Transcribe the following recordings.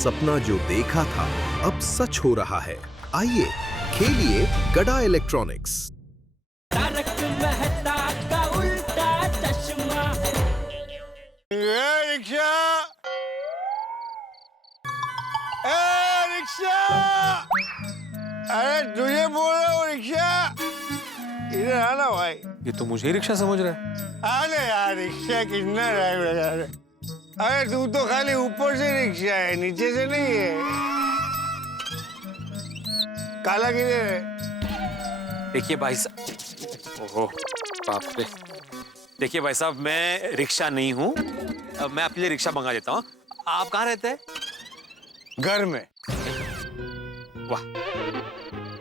सपना जो देखा था अब सच हो रहा है। आइए खेलिए गड़ा इलेक्ट्रॉनिक्स। तारक मेहता का उल्टा चश्मा। रिक्शा, रिक्शा, अरे तुझे बोल रहा हूँ रिक्शा, इधर आना भाई। ये तो मुझे ही रिक्शा समझ रहा है। अरे यार रिक्शा कितना ड्राइव लगा रहे। अरे तू तो खाली ऊपर से रिक्शा है, नीचे से नहीं है। काला किधर है? देखिए भाई साहब, ओहो बाप रे। देखिए भाई साहब, मैं रिक्शा नहीं हूँ। मैं आपके लिए रिक्शा मंगा देता हूँ। आप कहाँ रहते हैं? घर में। वाह,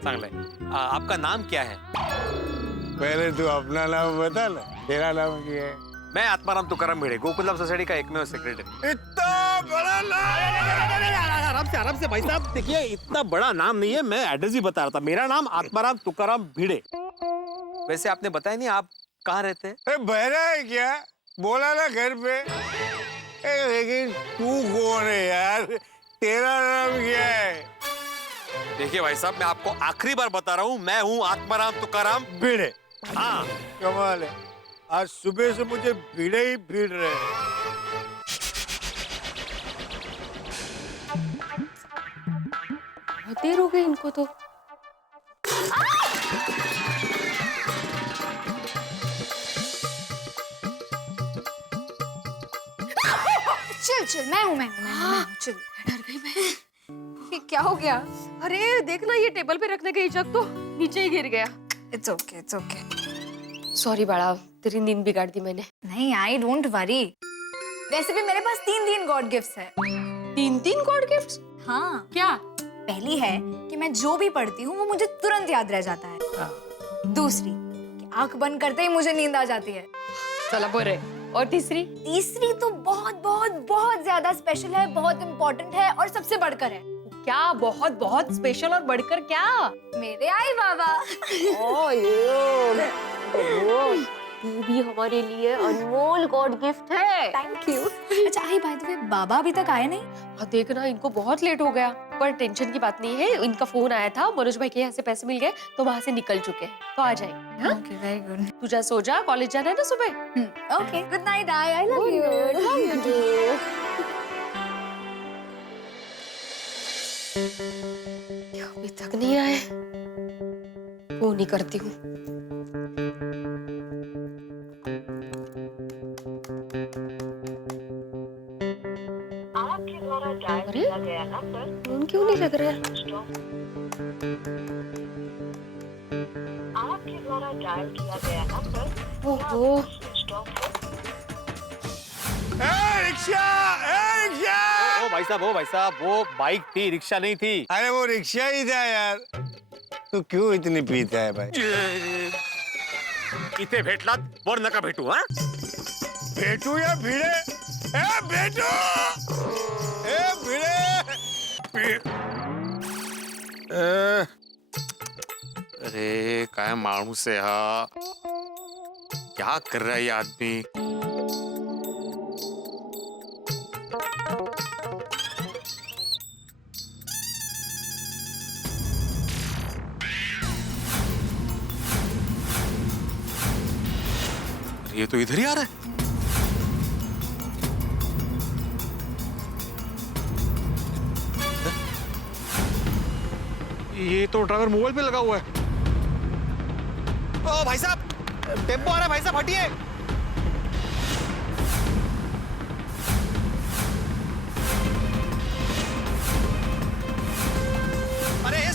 चांगला है। आपका नाम क्या है? पहले तू अपना नाम बता ना, तेरा नाम क्या है? मैं आत्माराम तुकाराम भिड़े, गोकुलम सोसाइटी का एकमेव सेक्रेटरी। इतना बड़ा नाम। आराम से भाई साहब। देखिए इतना बड़ा नाम नहीं है, मैं एड्रेस ही बता रहा था। मेरा नाम आत्माराम तुकाराम भिड़े। वैसे आपने बताया नहीं आप कहाँ रहते हैं? बहरा है क्या? बोला ना घर पे। लेकिन तू कौन है यार? तेरा नाम क्या है? देखिए भाई साहब, मैं आपको आखिरी बार बता रहा हूँ, मैं हूँ आत्माराम तुकाराम भिड़े। हाँ। कमाल है, आज सुबह से मुझे भिड़े ही भिड़ रहे हैं। बहुत देर हो गई इनको तो। चिल चिल, मैं हूँ, चिल। डर गई मैं। ये क्या हो गया? अरे देख ना, ये टेबल पे रखने गई जग तो नीचे ही गिर गया। It's okay, it's okay. Sorry बड़ा, तेरी नींद बिगाड़ दी मैंने। नहीं, आई डोंट वरी। वैसे भी मेरे पास 3 गॉड गिफ्ट्स है। 3 गॉड गिफ्ट्स? हाँ। क्या? पहली है कि मैं जो भी पढ़ती हूँ वो मुझे तुरंत याद रह जाता है। दूसरी कि आंख बंद करते ही मुझे नींद आ जाती है। चला बोरे। और तीसरी? तीसरी तो बहुत बहुत बहुत ज्यादा स्पेशल है, बहुत इम्पोर्टेंट है और सबसे बढ़कर है। क्या बहुत बहुत स्पेशल और बढ़कर क्या? मेरे आई बाबा। तू भी हमारे लिए अनमोल गॉड गिफ्ट है। Thank you. अच्छा आई बाय द वे, बाबा अभी तक आए नहीं? हाँ देखना, इनको बहुत लेट हो गया, पर टेंशन की बात नहीं है। इनका फोन आया था, मनोज भाई के यहाँ से पैसे मिल गए तो वहाँ से निकल चुके हैं, तो आ जाएंगे। हाँ? Okay, very good. तू जा सो जा, कॉलेज जाना है ना सुबह। Okay, good night. I love you. अभी तक नहीं आए, फोन ही करती हूँ। अरे फोन क्यों नहीं लग रहा है? आपके द्वारा डायल किया गया नंबर ओहो, रिक्शा, रिक्शा। ओ भाई साहब, वो बाइक थी, रिक्शा नहीं थी। अरे वो रिक्शा ही था यार। तू क्यों इतनी पीता है भाई? इथे भेटला वर नका भेटू। हाँ, भेटू या भिड़े? भेटू, भिड़े। अरे काय माणूस है हा, क्या कर रहा है ये आदमी? ये तो इधर ही आ रहा है। ये तो ड्राइवर मोबाइल पे लगा हुआ है। ओ भाई साहब, टेम्पो आ रहा है, भाई साहब हटिए। अरे ये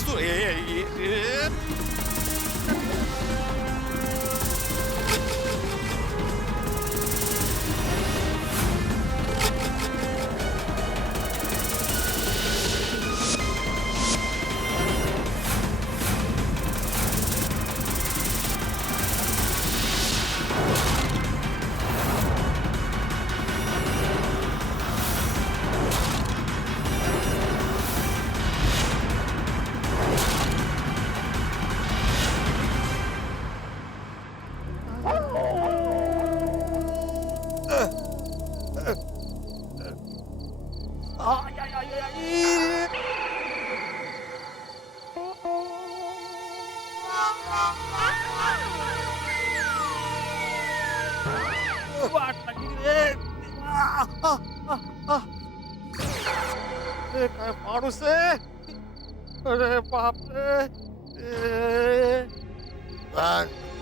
वाट लागली रे. अरे काय माणूस आहे. अरे बापरे.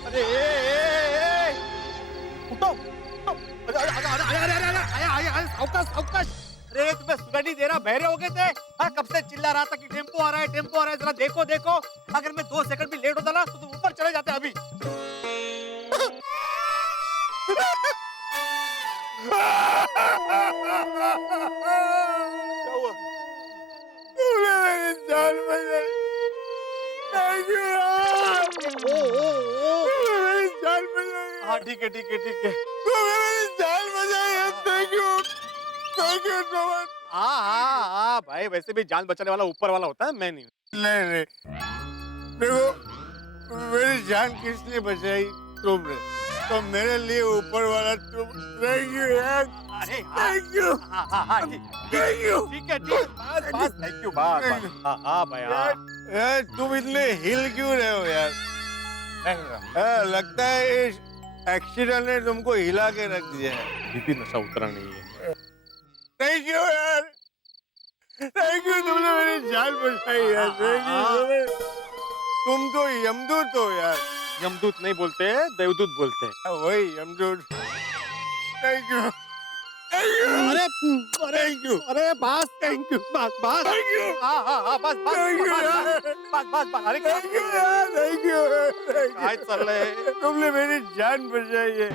अरे उठो उठो. अरे सावकाश सावकाश. अरे तुम्हें सुनाई नहीं दे रहा, बहरे हो गए थे. हाँ, कब से चिल्ला रहा था कि टेम्पो आ रहा है, टेम्पो आ रहा है, जरा देखो देखो. अगर मैं 2 सेकंड भी लेट होता ना तो तुम ऊपर चले जाते अभी. क्या हुआ? तूने मेरी जान बचाई. Thank you यार. तूने मेरी जान बचाई. हाँ ठीक है ठीक है ठीक है. तूने मेरी जान बचाई है. Thank you. Thank you so much. हाँ भाई, वैसे भी जान बचाने वाला ऊपर वाला होता है, मैं नहीं. नहीं देखो, मेरी जान किसने बचाई? तुमने. तो मेरे लिए ऊपर वाला तुम. Thank you यार. अरे Thank you. हाँ Thank you. ठीक है बस थैंक यू बस. हाँ भाई हाँ. यार तुम इतने हिल क्यों रहे हो यार? लगता है इस एक्सीडेंट ने तुमको हिला के रख दिया है. बीपी नशा उतरा नहीं है. थैंक यू यार. थैंक यू, तुमने मेरी जान बचाई यार. Thank you. तुम तो यमदूत हो यार. यमदूत नहीं बोलते, देवदूत बोलते हैं. वही यमदूत. Thank you. Thank you. अरे थैंक यू. अरे बस थैंक यू बस. Thank you. हाँ बस थैंक यू यार. बस. अरे थैंक यू यार. Thank you. काय चाललंय? तुमने मेरी जान बचाई है.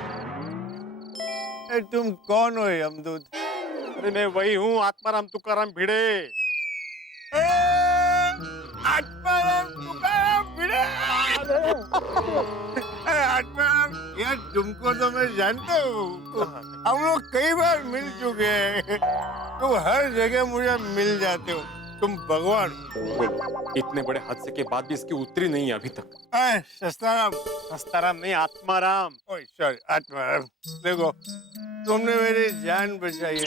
तुम कौन हो यमदूत? अरे मैं वही हूँ, आत्माराम तुकाराम भिड़े. आत्माराम तुकाराम भिड़े. आत्माराम यार, तुमको तो मैं जानता हूँ. हम लोग कई बार मिल चुके हैं. तुम हर जगह मुझे मिल जाते हो. तुम भगवान. इतने बड़े हादसे के बाद भी इसकी उतरी नहीं है अभी तक. सस्ताराम. हस्ताराम नहीं, आत्माराम. ओए सॉरी, आत्माराम. देखो, तुमने मेरी जान बचाई है.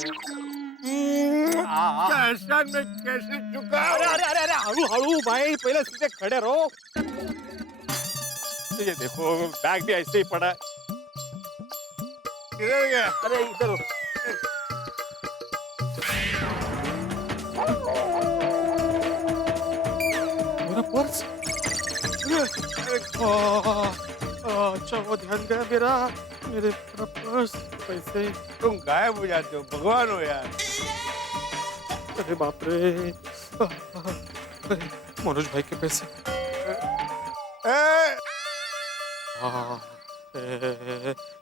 क्या एहसान में कैसे चुका? अरे हळू भाई, पहले सीधे खड़े रहो. ये देखो बैग भी ऐसे ही पड़ा है. किधर गया? अरे इधर. मेरा पर्स. अच्छा वो ध्यान गया मेरा. मेरा पर्स, पैसे. तुम गायब हो जाते हो. भगवान हो यार. अरे बाप रे. मनोज भाई के पैसे.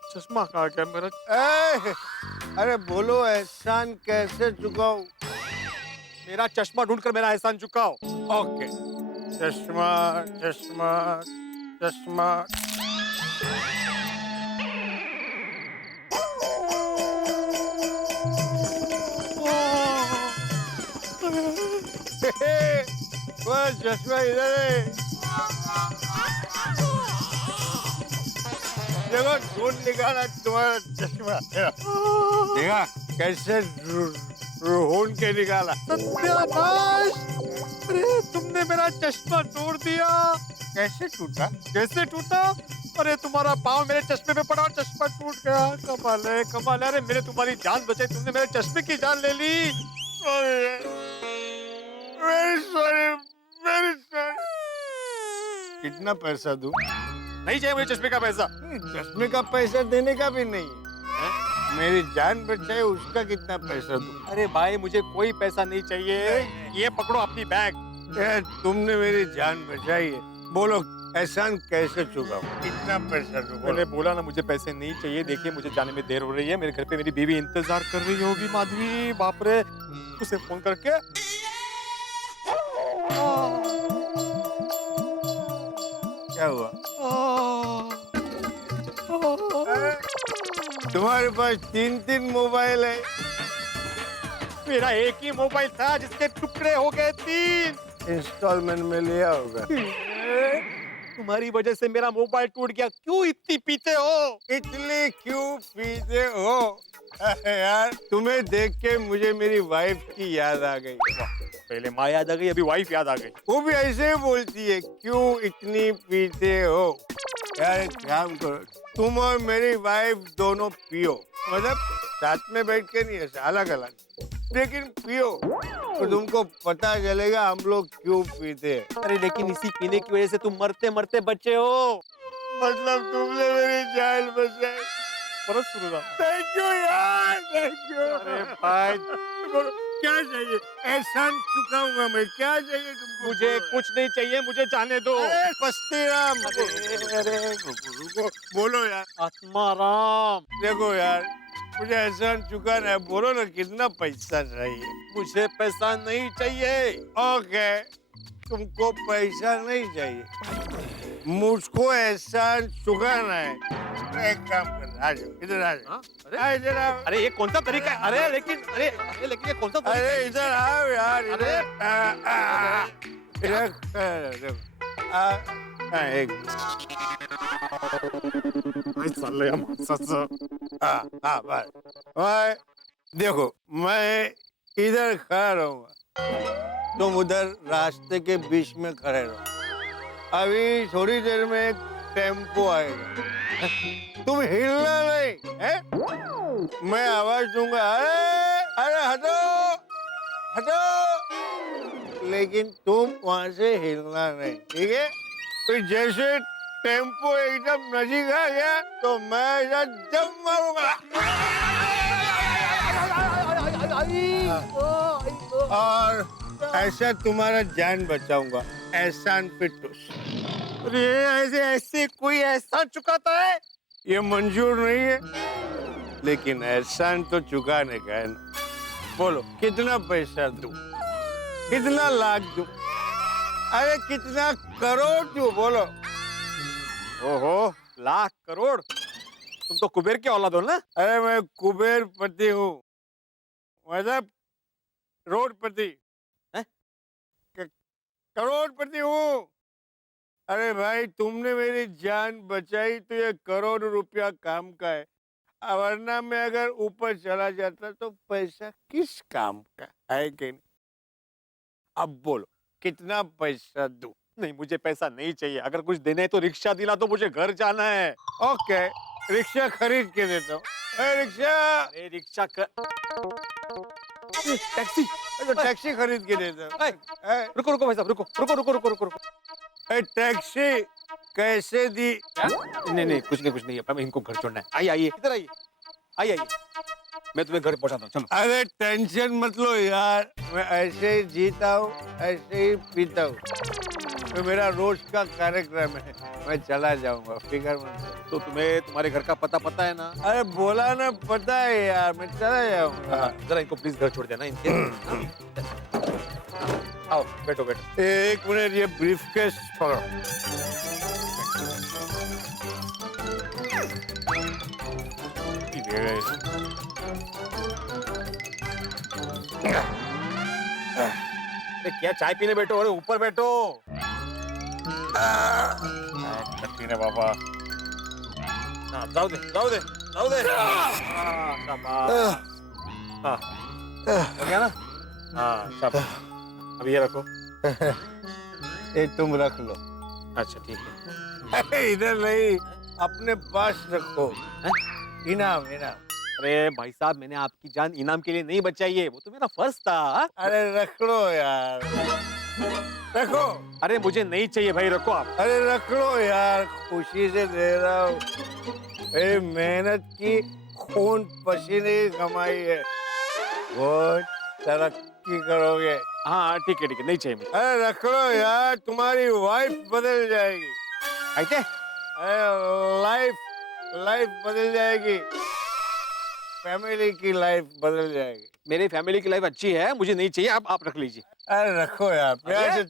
चश्मा कहाँ गया मेरा? अरे बोलो, एहसान कैसे चुकाऊं? मेरा चश्मा ढूंढकर मेरा एहसान चुकाओ. ओके. चश्मा चश्मा चश्मा. वो चश्मा इधर है. देखो, ढूंढ निकाला तुम्हारा चश्मा. देखा कैसे ढूंढ के निकाला. सत्यानाश. अरे तुमने मेरा चश्मा तोड़ दिया. कैसे टूटा? कैसे टूटा? अरे तुम्हारा पाँव मेरे चश्मे पे पड़ा और चश्मा टूट गया. कमाल है कमाल है. अरे मैंने तुम्हारी जान बचाई, तुमने मेरे चश्मे की जान ले ली. Very sorry, very sorry. कितना पैसा दूं? नहीं चाहिए मुझे चश्मे का पैसा. चश्मे का पैसा देने का भी नहीं. मेरी जान बचाए उसका कितना पैसा दूं? अरे भाई मुझे कोई पैसा नहीं चाहिए. ये पकड़ो अपनी बैग. तुमने मेरी जान बचाई है. बोलो, एहसान कैसे चुकाऊं? कितना पैसा दूं? मैंने बोला ना मुझे पैसे नहीं चाहिए. देखिए मुझे जाने में देर हो रही है. मेरे घर पे मेरी बीवी इंतजार कर रही होगी. माधवी, बाप रे. उसे फोन करके. क्या हुआ? तुम्हारे पास 3 मोबाइल है. मेरा एक ही मोबाइल था जिसके टुकड़े हो गए 3. इंस्टॉलमेंट में लिया होगा. तुम्हारी वजह से मेरा मोबाइल टूट गया. क्यों इतनी पीते हो? इतने क्यों पीते हो? यार तुम्हें देख के मुझे मेरी वाइफ की याद आ गई। पहले माँ याद आ गई, अभी वाइफ याद आ गई। वो भी ऐसे ही बोलती है, क्यों इतनी पीते हो? यार एक काम करो, तुम और मेरी वाइफ दोनों पियो, मतलब साथ में बैठ के नहीं, ऐसा अलग अलग, लेकिन पियो तो तुमको पता चलेगा हम लोग क्यों पीते हैं। अरे लेकिन इसी पीने की वजह से तुम मरते मरते बचे हो। मतलब तुमने मेरी जान बचाई। परत सुनो ना। थैंक यू यार, थैंक यू। अरे भाई बोलो, क्या चाहिए? एहसान चुकाऊंगा मैं, क्या चाहिए तुमको? मुझे कुछ नहीं चाहिए, मुझे जाने दो। अरे पस्तीराम, अरे रुको, बोलो यार। आत्माराम, देखो यार, मुझे एहसान चुकाना है, बोलो ना कितना पैसा चाहिए? मुझे पैसा नहीं चाहिए। ओके, तुमको पैसा नहीं चाहिए, मुझको एहसान चुकाना है। तो एक काम कर, आ जाओ इधर, आ जाओ। हाँ? अरे आ इधर आओ। अरे ये कौन सा तरीका है? अरे लेकिन ये कौन सा तरीका है? अरे इधर आओ यार, इधर अरे, इधर देखो, एक हाँ बस। मैं देखो, मैं इधर खड़ा रहूंगा, तुम उधर रास्ते के बीच में खड़े रहो। अभी थोड़ी देर में एक टेम्पो आएगा, तुम हिलना नहीं है? मैं आवाज दूंगा, अरे अरे हटो हटो, लेकिन तुम वहां से हिलना नहीं, ठीक है? तो जैसे टेम्पो एकदम नजीक आ गया तो मैं ऐसा जंप मारूंगा और ऐसा तुम्हारा जान बचाऊंगा। एहसान पिट्टूस। अरे ऐसे कोई एहसान चुकाता है? ये मंजूर नहीं है, लेकिन एहसान तो चुकाने का है ना। बोलो कितना पैसा दूं? कितना लाख दूं? अरे कितना करोड़ दूं? बोलो। ओहो, लाख करोड़? तुम तो कुबेर के औलाद हो ना? अरे मैं कुबेर पति हूँ, मतलब रोडपति, करोड़पति हूँ। अरे भाई, तुमने मेरी जान बचाई तो ये करोड़ रुपया काम का है, वरना मैं अगर ऊपर चला जाता तो पैसा किस काम का है कि नहीं? अब बोलो कितना पैसा दूं? नहीं, मुझे पैसा नहीं चाहिए। अगर कुछ देना है तो रिक्शा दिला दो, मुझे घर जाना है। ओके, रिक्शा खरीद के देता हूँ। रिक्शा, अरे रिक्शा टैक्सी, तो टैक्सी खरीद के देता हूँ। रुको रुको भाई साहब, रुको रुको रुको रुको रुको रुको। टैक्सी कैसे दी? नहीं कुछ नहीं, अब इनको घर छोड़ना है। आइए इधर आइए, आइए मैं तुम्हें घर पहुंचाता हूँ, चलो। अरे टेंशन मत लो यार, मैं ऐसे ही जीता हूँ, ऐसे ही पीता हूँ, तो मेरा रोज का कार्यक्रम है, मैं चला जाऊंगा, फिक्र मत करो। तो तुम्हें तुम्हारे घर का पता है ना? अरे बोला ना, पता है यार, मैं चला जाऊंगा। जरा इनको प्लीज घर छोड़ देना इनके। आओ बैठो बैठो। एक मिनट, ये ब्रीफकेस पकड़ो। अरे क्या चाय पीने बैठो? अरे ऊपर बैठो। पीने बाबा। जाओ दे। हो गया ना? हाँ शाबाश। अब ये रखो। ये तुम रख लो। अच्छा ठीक है। अरे इधर नहीं, अपने पास रखो। इनाम। अरे भाई साहब, मैंने आपकी जान इनाम के लिए नहीं बचाई है, वो तो मेरा फर्ज था। अरे रख लो यार, रखो। अरे मुझे नहीं चाहिए भाई, रखो आप। अरे रख लो यार, खुशी से दे रहा हूँ, मेरी मेहनत की खून पसीने की कमाई है, बहुत तरक्की करोगे। हाँ ठीक है, नहीं चाहिए मुझे। अरे रख लो यार, तुम्हारी वाइफ बदल जाएगी। ऐसे? अरे लाइफ बदल जाएगी, फैमिली की लाइफ बदल जाएगी। मेरी फैमिली की लाइफ अच्छी है, मुझे नहीं चाहिए, आप रख लीजिए। अरे रखो यार, प्यार से।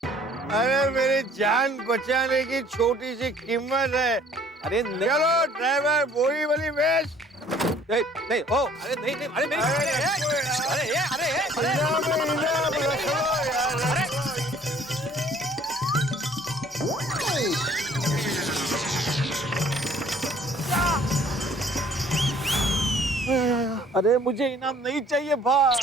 अरे मेरी जान बचाने की छोटी सी कीमत है। अरे चलो ड्राइवर, बोरी वाली बेच। नहीं ओ, अरे नहीं अरे मेरी अरे इनाम रख लो यार, अरे मुझे इनाम नहीं चाहिए भाई।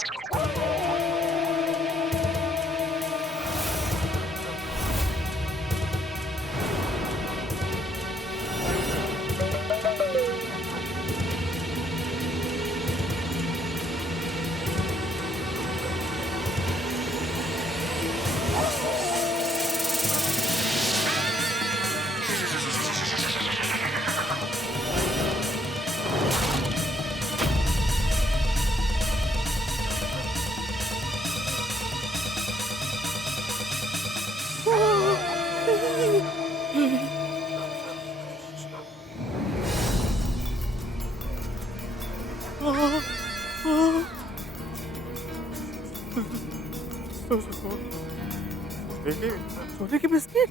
सोने की बिस्किट।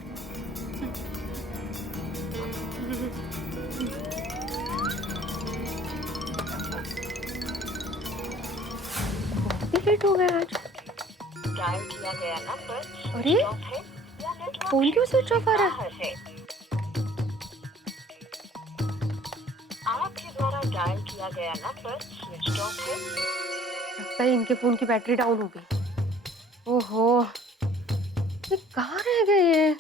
लेट हो गया आज। डायल किया गया नंबर अरे ऑफ है या नेटवर्क फोन क्यों स्विच ऑफ आ रहा है? बाहर है। आपके द्वारा डायल किया गया नंबर स्विच ऑफ है। लगता है इनके फोन की बैटरी डाउन हो गई। ओहो, ये कहाँ रह गए ये?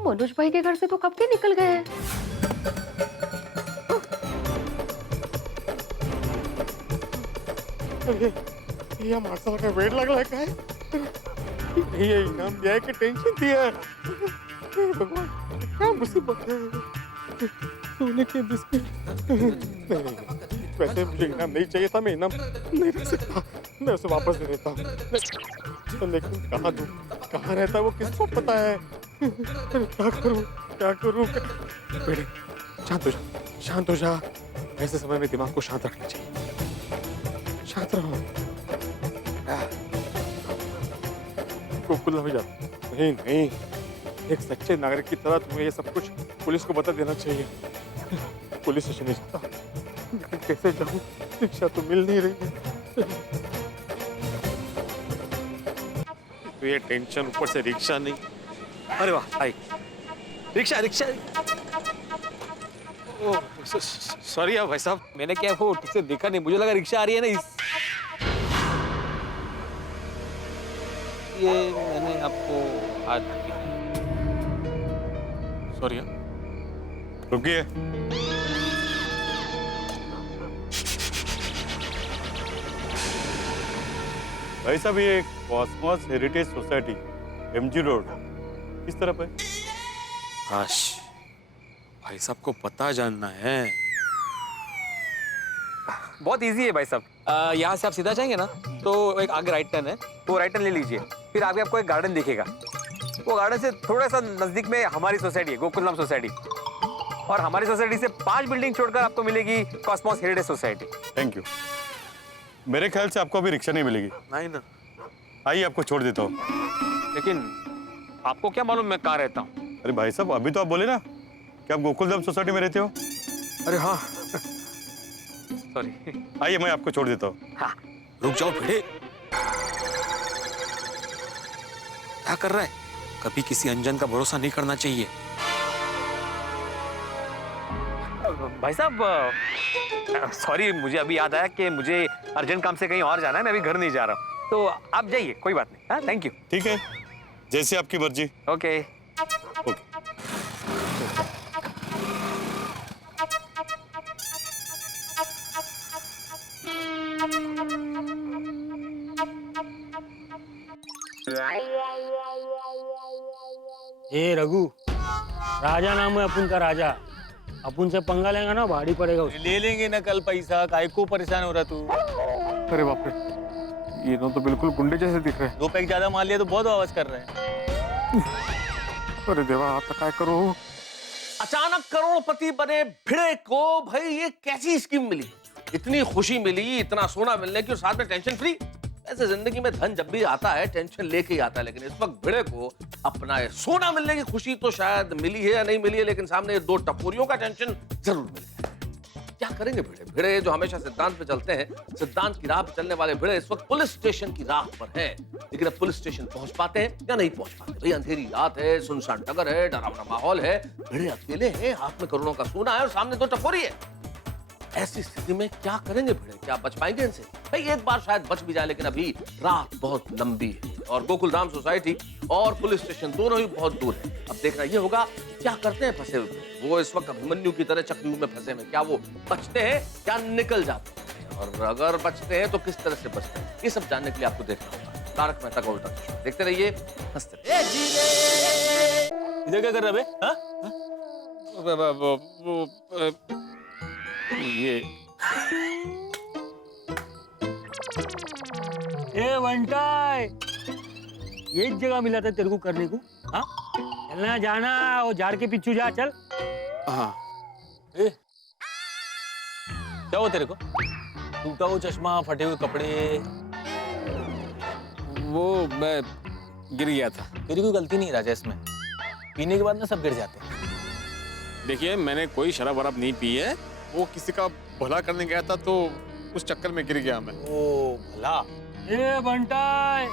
मनोज भाई के घर से तो कब के निकल गए हैं। ये माणसाला काय वेळ लागलाय काय? ये इनाम दिया है कि टेंशन दिया है? हे भगवान, क्या मुसीबत है? सोने के बिस्किट। नहीं, वैसे मुझे इनाम नहीं चाहिए था, मैं इनाम नहीं रख सकता, मैं उसे वापस दे देता हूँ। लेकिन कहाँ दूँ, कहाँ रहता है वो किसको पता है? क्या करूँ, क्या करूँ? बेटे, शांत हो जा, शांत हो जा। ऐसे समय में दिमाग को शांत रखना चाहिए। शांत रहो। गोकुल हो जा। नहीं नहीं, एक सच्चे नागरिक की तरह तुम्हें ये सब कुछ पुलिस को बता देना चाहिए। पुलिस स्टेशन नहीं जाता, लेकिन कैसे जाऊँ? रिक्शा तो मिल नहीं रही है। तो ये टेंशन, ऊपर से रिक्शा नहीं। अरे वाह, आई रिक्शा रिक्शा। ओह सॉरी भाई साहब, मैंने क्या वो ठीक से देखा नहीं, मुझे लगा रिक्शा आ रही है ना इस। ये मैंने आपको आज सॉरी। रुकिए। भाई साहब, ये Cosmos heritage society, MG road, किस तरफ है? काश भाई साहब को पता जानना है। बहुत इजी है भाई साहब। यहाँ से आप सीधा जाएंगे ना तो एक आगे राइट टर्न है, वो राइट टर्न ले लीजिए। फिर आगे आपको एक गार्डन दिखेगा, वो गार्डन से थोड़ा सा नजदीक में हमारी सोसाइटी है, गोकुलधाम सोसाइटी। और हमारी सोसाइटी से 5 बिल्डिंग छोड़कर आपको मिलेगी Cosmos heritage society. Thank you. मेरे ख्याल से आपको अभी रिक्शा नहीं मिलेगी। नहीं ना, आइए आपको छोड़ देता हूँ। लेकिन आपको क्या मालूम मैं कहाँ रहता हूँ? अरे भाई साहब, अभी तो आप बोले ना कि आप गोकुलधाम सोसाइटी में रहते हो। अरे हाँ सॉरी। आइए, मैं आपको छोड़ देता हूँ। हाँ, रुक जाओ भिड़े, क्या कर रहा है? कभी किसी अनजान का भरोसा नहीं करना चाहिए। भाई साहब सॉरी, मुझे अभी याद आया कि मुझे अर्जेंट काम से कहीं और जाना है, मैं अभी घर नहीं जा रहा हूँ, तो आप जाइए, कोई बात नहीं। हाँ, थैंक यू। ठीक है, जैसे आपकी मर्जी। ओके। ओके। ए रघु, राजा नाम है अपन का, राजा। अपन से पंगा लेगा ना भारी पड़ेगा उसको। ले लेंगे ना कल पैसा, काय को परेशान हो रहा तू? अरे बाप रे, ये तो बिल्कुल गुंडे जैसे दिख रहे हैं। 2 पैक ज्यादा मार लिया तो बहुत आवाज कर रहे हैं। अरे देवा, आता काय करूं? अचानक करोड़पति बने भिड़े को भाई ये कैसी स्कीम मिली? इतनी खुशी मिली, इतना सोना मिलने की और साथ में टेंशन फ्री। ऐसे जिंदगी में धन जब भी आता है टेंशन लेके ही आता है, लेकिन इस वक्त भिड़े को अपना ये सोना मिलने की खुशी तो शायद मिली है या नहीं मिली है, लेकिन सामने 2 टपोरियों का टेंशन जरूर मिल गया। क्या करेंगे भिड़े? भिड़े जो हमेशा सिद्धांत पे चलते हैं, सिद्धांत की राह पे चलने वाले भिड़े इस वक्त पुलिस स्टेशन की राह पर हैं। लेकिन अब पुलिस स्टेशन पहुंच पाते हैं या नहीं पहुंच पाते? भाई अंधेरी रात है, सुनसान डगर है, डरावना माहौल है, भिड़े अकेले हैं, हाथ में करोड़ों का सोना है और सामने 2 टपोरी है। ऐसी स्थिति में क्या करेंगे भिड़े? क्या बच पाएंगे इनसे? भाई एक बार शायद बच भी जाए, लेकिन अभी रात बहुत लंबी है और गोकुलधाम सोसाइटी और पुलिस स्टेशन दोनों ही बहुत दूर है। अब देखना ये होगा क्या करते हैं फंसे हुए। वो इस वक्त अभिमन्यु की तरह चक्रव्यूह में फंसे हैं, क्या वो बचते हैं या निकल जाते हैं, और अगर बचते हैं तो किस तरह से बचते हैं, ये सब जानने के लिए आपको देखना होगा तारक मेहता का उल्टा चश्मा। देखते रहिए, हंसते रहिए। इधर क्या कर रहा है? हाँ? ये ए बंटाई, ये जगह मिला था तेरे को करने को? हाँ, चलना जाना, वो झाड़ के पीछू जा, चल। हाँ। ए, क्या हुआ तेरे को? टूटा हुआ चश्मा, फटे हुए कपड़े। वो मैं गिर गया था। तेरी कोई गलती नहीं राजा इसमें। पीने के बाद ना सब गिर जाते हैं। देखिए, मैंने कोई शराब वराब नहीं पी है। वो किसी का भला करने गया था तो उस चक्कर में गिर गया मैं। ओ भला। ए बंटाई,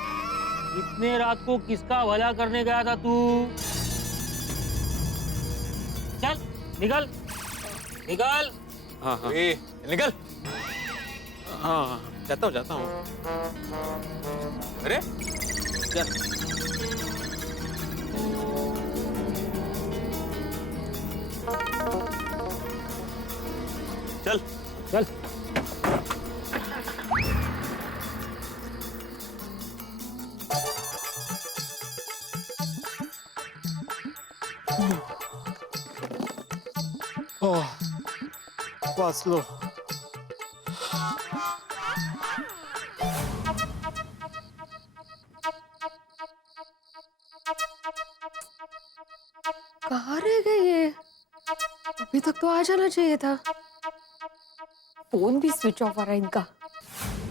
इतने रात को किसका भला करने गया था तू? चल निकल, निकल। हाँ हाँ ए, निकल। हाँ, जाता हूँ। अरे चल। चल चल। पास लो। कहाँ रह गए ये? अभी तक तो आ जाना चाहिए था। फोन भी स्विच ऑफ आ रहा है इनका।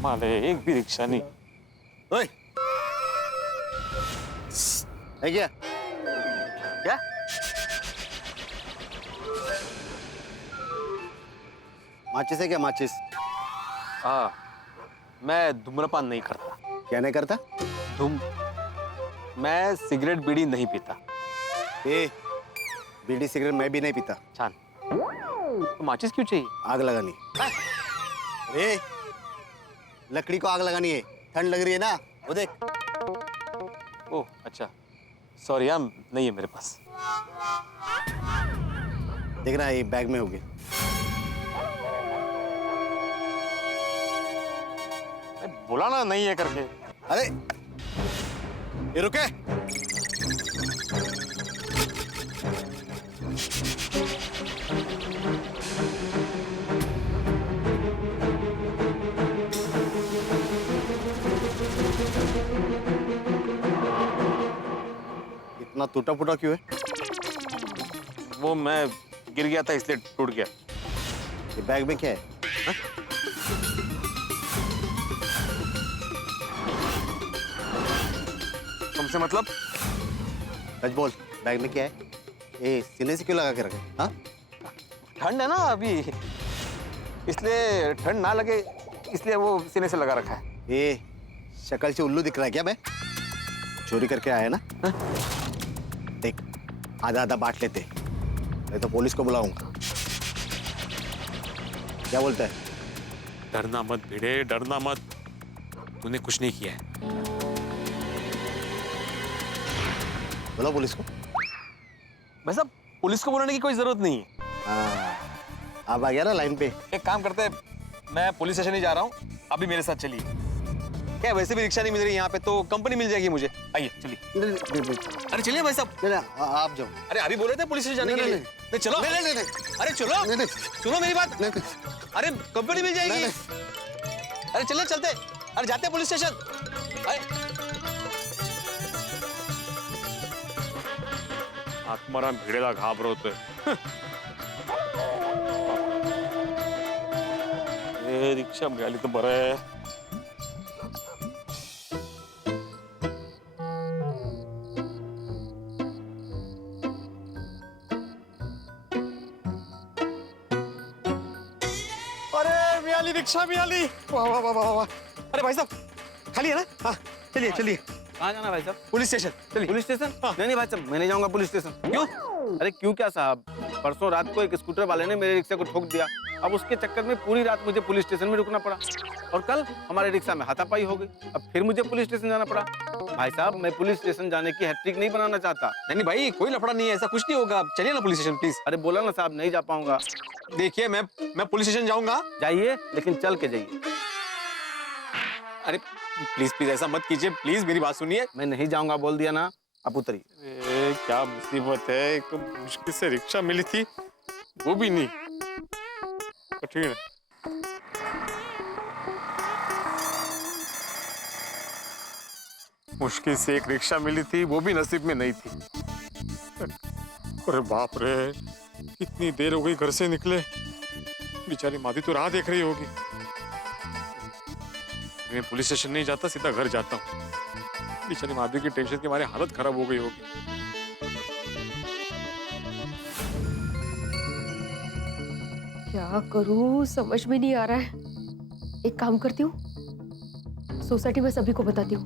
माले एक भी रिक्शा नहीं। ओए, है क्या? क्या? माचिस है क्या? माचिस? हाँ, मैं धूम्रपान नहीं करता। क्या नहीं करता? मैं सिगरेट बीड़ी नहीं पीता। ए, बीड़ी सिगरेट मैं भी नहीं पीता। चांद, तो माचिस क्यों चाहिए? आग लगानी। ए, लकड़ी को आग लगानी है, ठंड लग रही है ना, वो देख। ओह अच्छा, सॉरी यार, नहीं है मेरे पास। देखना ये बैग में होगी। बोला ना नहीं है करके। अरे ये रुके। इतना टूटा फूटा क्यों है? वो मैं गिर गया था इसलिए टूट गया। ये बैग में क्या है? हा? तुमसे मतलब? सच बोल, बैग में क्या है? ए, सीने से क्यों लगा के रखे? हाँ? ठंड है ना अभी, इसलिए ठंड ना लगे इसलिए वो सीने से लगा रखा है। ए, शक्ल से उल्लू दिख रहा है क्या मैं? चोरी करके आया ना? हाँ? देख, आधा आधा बांट लेते, नहीं तो पुलिस को बुलाऊंगा। क्या बोलता है? डरना मत भिड़े, डरना मत। तूने कुछ नहीं किया है। बोलो पुलिस को। भाई साहब, पुलिस को बुलाने की कोई जरूरत नहीं है। हाँ, आप आ गया ना लाइन पे। एक काम करते हैं, मैं पुलिस स्टेशन ही जा रहा हूँ, अभी मेरे साथ चलिए। क्या वैसे भी रिक्शा नहीं मिल रही यहाँ पे, तो कंपनी मिल जाएगी मुझे। आइए चलिए। अरे चलिए भाई साहब। नहीं, आप जाओ। अरे अभी बोले थे पुलिस स्टेशन जाने के लिए। नहीं चलो। नहीं। अरे चलो। नहीं। सुनो मेरी बात। नहीं। अरे कंपनी मिल जाएगी। नहीं। अरे चलिए चलते। अरे जाते हैं पुलिस स्टेशन। अरे आत्माराम भिड़ेला घाबरवतोय। ए, रिक्षा मिळाली तर बरं आहे। अरे मियाली, रिक्शा मियाली। वाह वाह वाह वाह वाह। अरे भाई साहब, खाली है ना? हाँ, चलिए चलिए। कहाँ जाना भाई साहब? पुलिस स्टेशन चलिए। Police station? हाँ। नहीं भाई साहब, मैं नहीं जाऊंगा पुलिस स्टेशन। क्यों? अरे क्यों क्या साहब, परसों रात को एक स्कूटर वाले ने मेरे रिक्शा को ठोक दिया अब उसके चक्कर में पूरी रात मुझे पुलिस स्टेशन में रुकना पड़ा और कल हमारे रिक्शा में हाथापाई हो गई। अब फिर मुझे पुलिस स्टेशन जाना पड़ा। भाई साहब, मैं पुलिस स्टेशन जाने की हैट्रिक नहीं बनाना चाहता। नहीं भाई, कोई लफड़ा नहीं है, ऐसा कुछ नहीं होगा। चलिए ना पुलिस स्टेशन प्लीज। अरे बोला ना साहब, नहीं जा पाऊंगा। देखिए मैं पुलिस स्टेशन जाऊंगा। जाइए, लेकिन चल के जाइए। अरे प्लीज प्लीज ऐसा मत कीजिए, प्लीज मेरी बात सुनिए। मैं नहीं जाऊंगा बोल दिया ना, अब उतरिए। ए, क्या मुसीबत है, एक तो मुश्किल से रिक्शा मिली थी, वो भी नहीं। ठीक है, मुश्किल से एक रिक्शा मिली थी, वो भी नसीब में नहीं थी। अरे बाप रे, कितनी देर हो गई घर से निकले। बेचारी मादी तो राह देख रही होगी। मैं पुलिस स्टेशन नहीं जाता, सीधा घर जाता हूँ। बेचारी मादी की टेंशन के मारे हालत खराब हो गई होगी। क्या करूं समझ में नहीं आ रहा है। एक काम करती हूँ, सोसाइटी में सभी को बताती हूँ।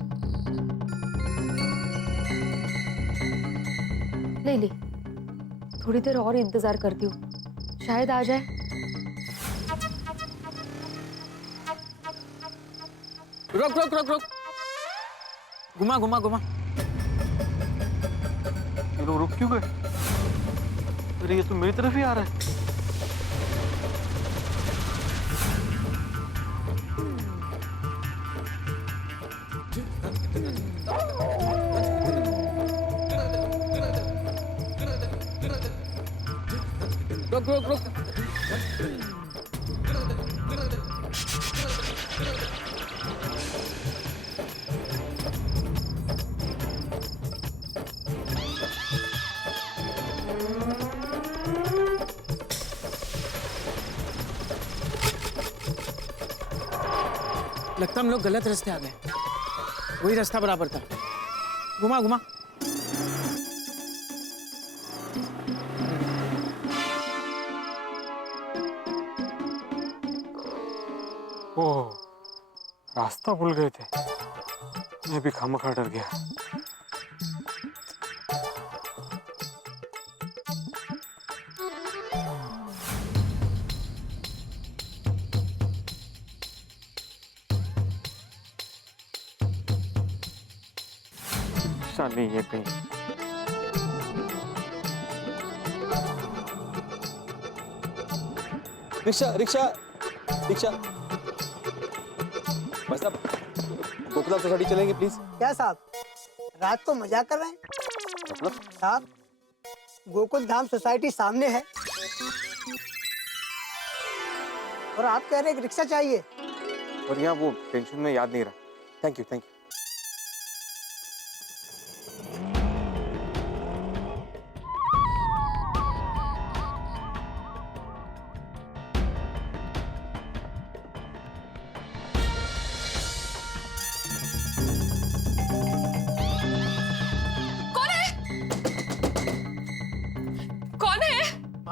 नहीं, थोड़ी देर और इंतजार करती हूँ, शायद आ जाए। रुक रुक रुक रुक, घुमा घुमा घुमा। ये लोग रुक क्यों गए? अरे ये तो मेरी तरफ ही आ रहा है। रुक रुक रुक। लगता हम लोग गलत रास्ते आ गए। वही रास्ता बराबर था। घुमा घुमा। ओह, रास्ता भूल गए थे। मैं भी खामखा डर गया। रिक्शा नहीं है कहीं। Rickshaw rickshaw rickshaw. भाई साहब, गोकुलम सोसाइटी चलेंगे प्लीज। क्या साहब, रात को मजाक कर रहे हैं? मतलब साहब, गोकुल धाम सोसाइटी सामने है और आप कह रहे हैं कि रिक्शा चाहिए। और यहाँ वो टेंशन में याद नहीं रहा। Thank you thank you.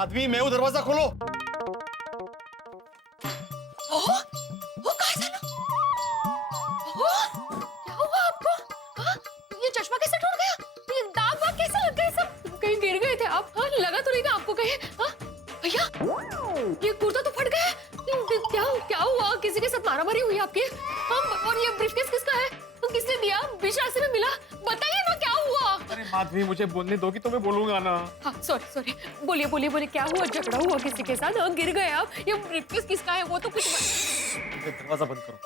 आदमी, मैं हूँ, दरवाजा खोलो। क्या हुआ आपको? हाँ? ये चश्मा कैसे टूट गया? ये दाग वाग कैसे लग गए सब? कहीं गिर गए थे आप? हाँ? लगा तो नहीं था आपको कहीं? हाँ? भैया, ये कुर्ता तो फट गया। क्या हुआ? किसी के साथ मारामारी हुई आपकी? हाँ? और ये ब्रीफकेस किसका है? किसने दिया? बीच रास्ते में मिला? बताइए ना क्या हुआ? अरे माधवी, मुझे बोलने दोगी तो मैं बोलूंगा ना। हाँ, सॉरी, बोलिए बोलिए बोलिए, क्या हुआ? झगड़ा हुआ किसी के साथ? हाँ, गिर गए आप? ये ब्रीफकेस किसका है? वो तो कुछ दरवाजा बंद करो।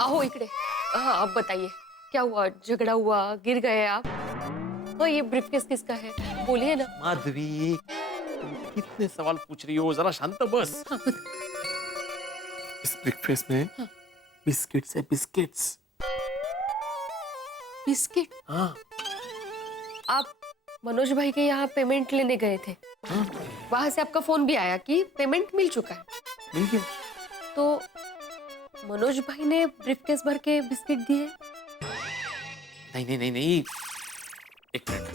आओ इकड़े। हाँ, आप बताइए क्या हुआ? झगड़ा हुआ? गिर गए आप? हाँ, ये ब्रीफकेस किसका है? बोलिए ना। माधवी, तुम कितने सवाल पूछ रही हो, जरा शांत हो बस। हाँ, इस ब्रेकफास्ट में बिस्किट्स है, बिस्किट्स। बिस्किट? हाँ। आप मनोज भाई के यहाँ पेमेंट लेने गए थे? हाँ। वहां से आपका फोन भी आया कि पेमेंट मिल चुका है। मिल गया? तो मनोज भाई ने ब्रीफकेस भर के बिस्किट दिए? नहीं, एक मिनट।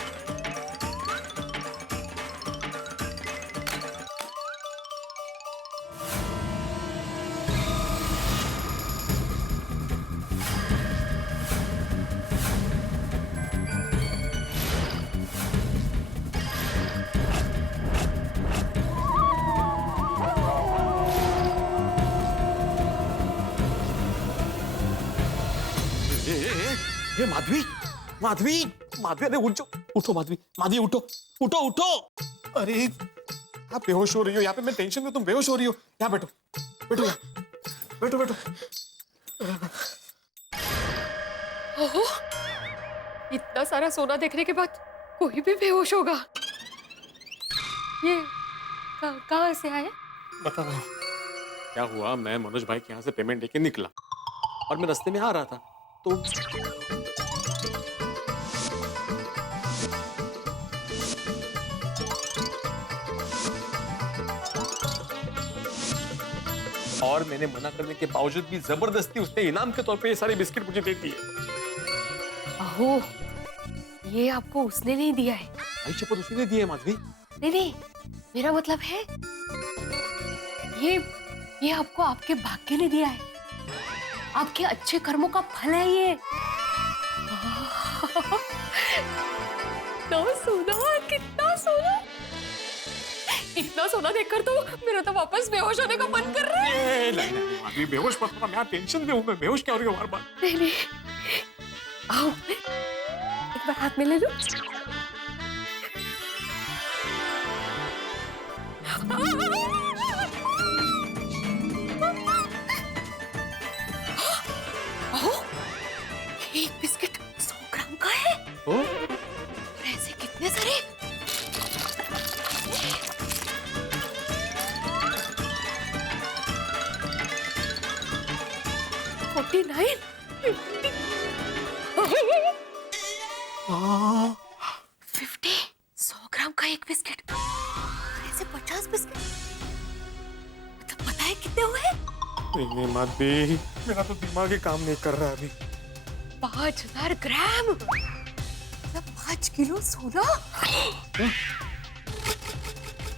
ए माधवी, माधवी, माधवी, अरे उठ जाओ, उठो माधवी, माधवी उठो, उठो उठो। अरे आप बेहोश हो रही हो, यहाँ पे मैं टेंशन में, तुम बेहोश हो रही हो। यहाँ बैठो, बैठो यहाँ, बैठो बैठो। ओहो, इतना सारा सोना देखने के बाद कोई भी बेहोश होगा। ये कहाँ से आए? बताओ क्या हुआ। मैं मनोज भाई के यहाँ से पेमेंट लेके निकला और मैं रास्ते में आ रहा था तो और मैंने मना करने के बावजूद भी जबरदस्ती उसने इनाम के तौर पे ये सारे बिस्किट मुझे दे दिए। ओह, ये आपको उसने नहीं दिया है? भाई शपथ उसी ने दिए माधवी। नहीं नहीं, मेरा मतलब है ये आपको आपके भाग्य ने दिया है, आपके अच्छे कर्मों का फल है ये। कितना सोना, कितना सोना! इतना सोना देखकर तो मेरा तो वापस बेहोश होने का मन कर रहा है। नहीं नहीं माधवी, बेहोश मत होना, मैं यहाँ टेंशन में हूँ। मैं बेहोश क्या हो रही हूँ बार बार। नहीं नहीं, आओ एक बार हाथ में ले लो। एक बिस्किट 100 ग्राम का है। और ऐसे कितने सारे? $49, 50, 100 ग्राम का एक बिस्किट, ऐसे 50 बिस्किट, मतलब पता है कितने हुए? नहीं माधवी, मेरा तो दिमाग ही काम नहीं कर रहा अभी। 5000 ग्राम, मतलब 5 किलो सोना।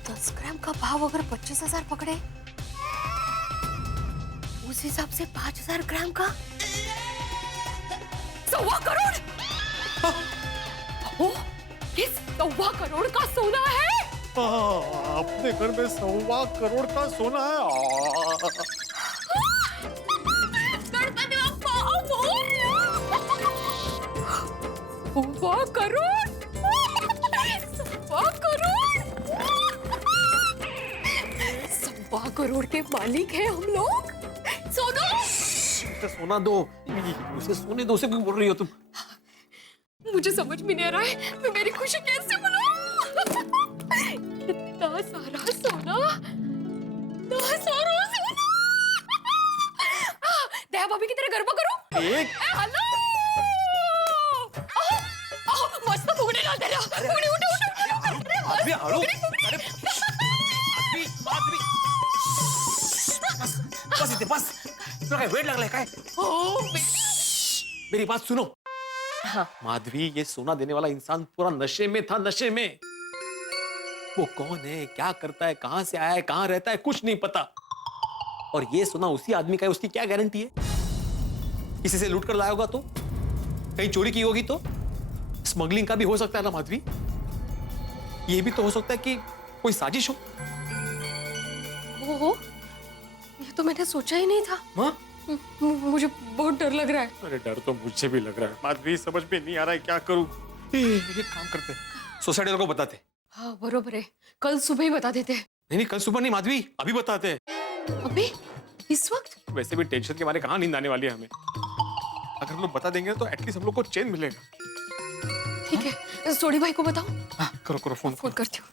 10 ग्राम का भाव अगर 25,000 पकड़े, उस हिसाब से 5000 ग्राम का 1.25 करोड़। ओह, ये 1.25 करोड़ का सोना है। अपने घर में 1.25 करोड़ का सोना है। गणपति बप्पा मोरया। 1.25 करोड़, 1.25 करोड़, 1.25 करोड़ के मालिक हैं हम लोग। सोना, उसे सोना दो, उसे सोने दो। उसे क्यों बोल रही हो तुम? मुझे समझ में नहीं आ रहा है मैं मेरी खुशी कैसे मनाऊं। इतना सारा सोना, इतना सारा सोना। दया भाभी की तरह गरबा करो। हेलो, मस्त फुगड़ी डाल दे रहा। फुगड़ी उठो उठो। अभी आड़ो, अरे बस इतने बस। तो क्या वेट लग रहा है काय? मेरी बात सुनो। हाँ। माधवी, ये सोना देने वाला इंसान पूरा नशे में था, नशे में। वो कौन है, क्या करता है, कहां से आया है, कहां रहता है, कुछ नहीं पता। और ये सोना उसी आदमी का है, उसकी क्या गारंटी है? किसी से लूट कर लाया होगा तो, कहीं चोरी की होगी तो, स्मगलिंग का भी हो सकता है ना माधवी। ये भी तो हो सकता है कि कोई साजिश हो। ओहो, ये तो मैंने सोचा ही नहीं था। हाँ? मुझे बहुत डर लग रहा है। अरे डर तो मुझे भी लग रहा है माधवी, समझ में नहीं आ रहा है क्या करूं। एक काम करते, सोसाइटी वालों को बताते। हाँ बरोबर है, कल सुबह ही बता देते हैं। नहीं कल सुबह नहीं माधवी, अभी बताते। अभी? इस वक्त? वैसे भी टेंशन के मारे कहाँ नींद आने वाली है हमें। अगर हम लोग बता देंगे तो एटलीस्ट हम लोग को चैन मिलेगा। ठीक है, सोडी भाई को बताओ। हाँ, करो करो फोन करती हूँ।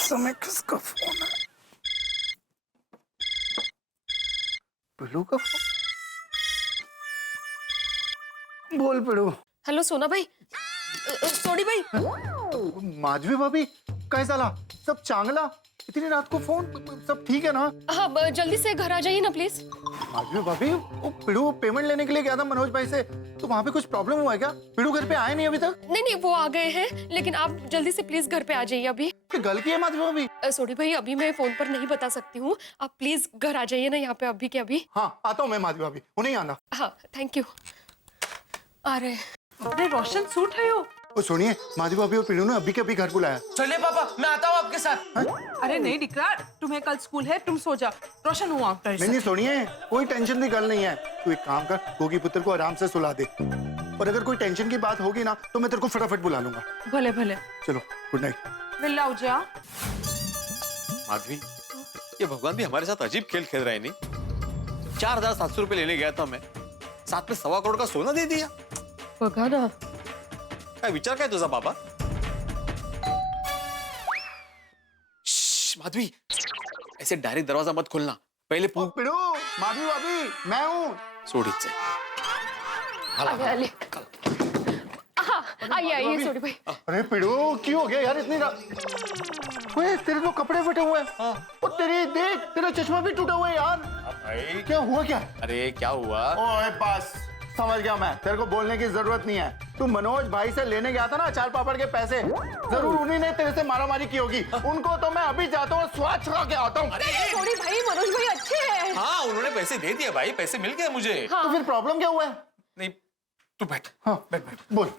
समय किसका फोन है? पिलू का फोन? बोल पिलू। हेलो सोना भाई, सोडी भाई। माधवी भाभी, काय झाला? सब चांगला? इतनी रात को फोन? सब ठीक है ना? हाँ, जल्दी से घर आ जाइए ना प्लीज। माधवी भाभी, वो पिड़ू पेमेंट लेने के लिए गया था मनोज भाई से, तो वहाँ पे कुछ प्रॉब्लम हुआ है क्या? पिड़ू घर पे आए नहीं अभी तक? नहीं नहीं, वो आ गए हैं, लेकिन आप जल्दी से प्लीज घर पे आ जाइए अभी। गल की है माधवी भाभी? सोडी भाई, अभी मैं फोन पर नहीं बता सकती हूँ, आप प्लीज घर आ जाइए ना यहाँ पे अभी के अभी। हाँ, आता हूँ मैं माधवी भाभी, उन्हें आना। हाँ, थैंक यू। अरे रोशन सूट है यो। ओ सुनिए, माधवी भाभी और पीनू ने अभी के अभी घर बुलाया। चलिए पापा, मैं आता हूँ आपके साथ। अरे नहीं डिकरा, तुम्हें कल स्कूल है, तुम सो जा। रोशन हुआ नहीं सुनिए, कोई टेंशन की गल नहीं है। तू एक काम कर, गोगी पुत्र को आराम से सुला दे, और अगर कोई टेंशन की बात होगी ना तो मैं तेरे को फटाफट बुला लूंगा। भले भले। चलो, गुड नाइट। मिल जा। माधवी, ये भगवान भी हमारे साथ अजीब खेल खेल रहे हैं नहीं। 4700 रुपए लेने गया था मैं, साथ में 1.25 करोड़ का सोना दे दिया। बघा ना, काय विचार काय तुझा बाबा? माधवी, ऐसे डायरेक्ट दरवाजा मत खोलना, पहले पिड़ू, माधवी भाभी, मैं हूँ। सोडी से आइए सोडी भाई। अरे पिड़ू, क्यों हो गया यार इतनी रात? ओए, तेरे तो कपड़े फटे हुए हैं। और तेरी देख, तेरा चश्मा भी टूटा हुआ है यार। भाई क्या हुआ क्या? अरे क्या हुआ? ओए बस समझ गया मैं, तेरे को बोलने की जरूरत नहीं है। तू मनोज भाई से लेने गया था ना अचार पापड़ के पैसे, जरूर उन्हीं ने तेरे से मारामारी की होगी। उनको तो मैं अभी जाता हूँ, स्वाद छुड़ा के आता हूँ। सोडी भाई, मनोज भाई अच्छे हैं। हाँ, उन्होंने पैसे दे दिए भाई, पैसे मिल गए मुझे। हाँ। तो फिर प्रॉब्लम क्या हुआ है? नहीं, तू बैठ। हाँ बैठ। बोल।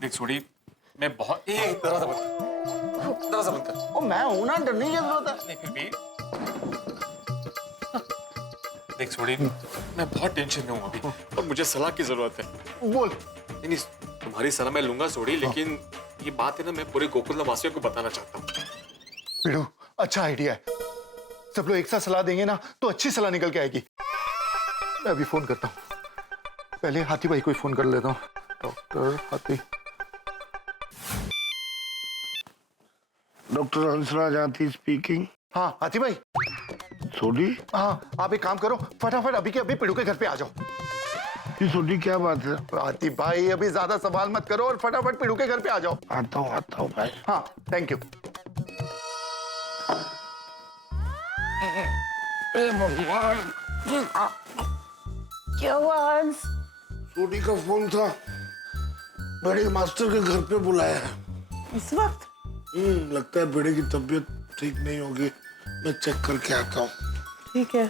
देख सोडी, मैं बहुत दरवाजा बंद कर। ओ मैं हूं ना, डरने की जरूरत है। नहीं फिर भी देख सोडी, मैं बहुत टेंशन में हूँ अभी, और मुझे सलाह की जरूरत है। बोल। नहीं, तुम्हारी सलाह मैं लूंगा सोडी, लेकिन ये बात है ना, मैं पूरे गोकुल वासियों को बताना चाहता हूँ। पिड़ू, अच्छा आइडिया है। सब लोग एक साथ सलाह देंगे ना तो अच्छी सलाह निकल के आएगी। मैं अभी फोन करता हूँ, पहले हाथी भाई को ही फोन कर लेता हूँ। डॉक्टर हाथी। डॉक्टर हंसराज हाथी स्पीकिंग। हाँ हाथी भाई। सोडी? हाँ, आप एक काम करो, फटाफट अभी के अभी पिड़ू के घर पे आ जाओ। ये सोडी क्या बात है? हाथी भाई अभी ज्यादा सवाल मत करो और फटाफट पिड़ू के घर पे आ जाओ। आता हूँ भाई। हाँ थैंक यू। क्या हुआ हंस? सोडी का फोन था, बड़े मास्टर के घर पे बुलाया है इस वक्त? लगता है बेड़े की तबीयत ठीक नहीं होगी, मैं चेक करके आता हूँ। ठीक है।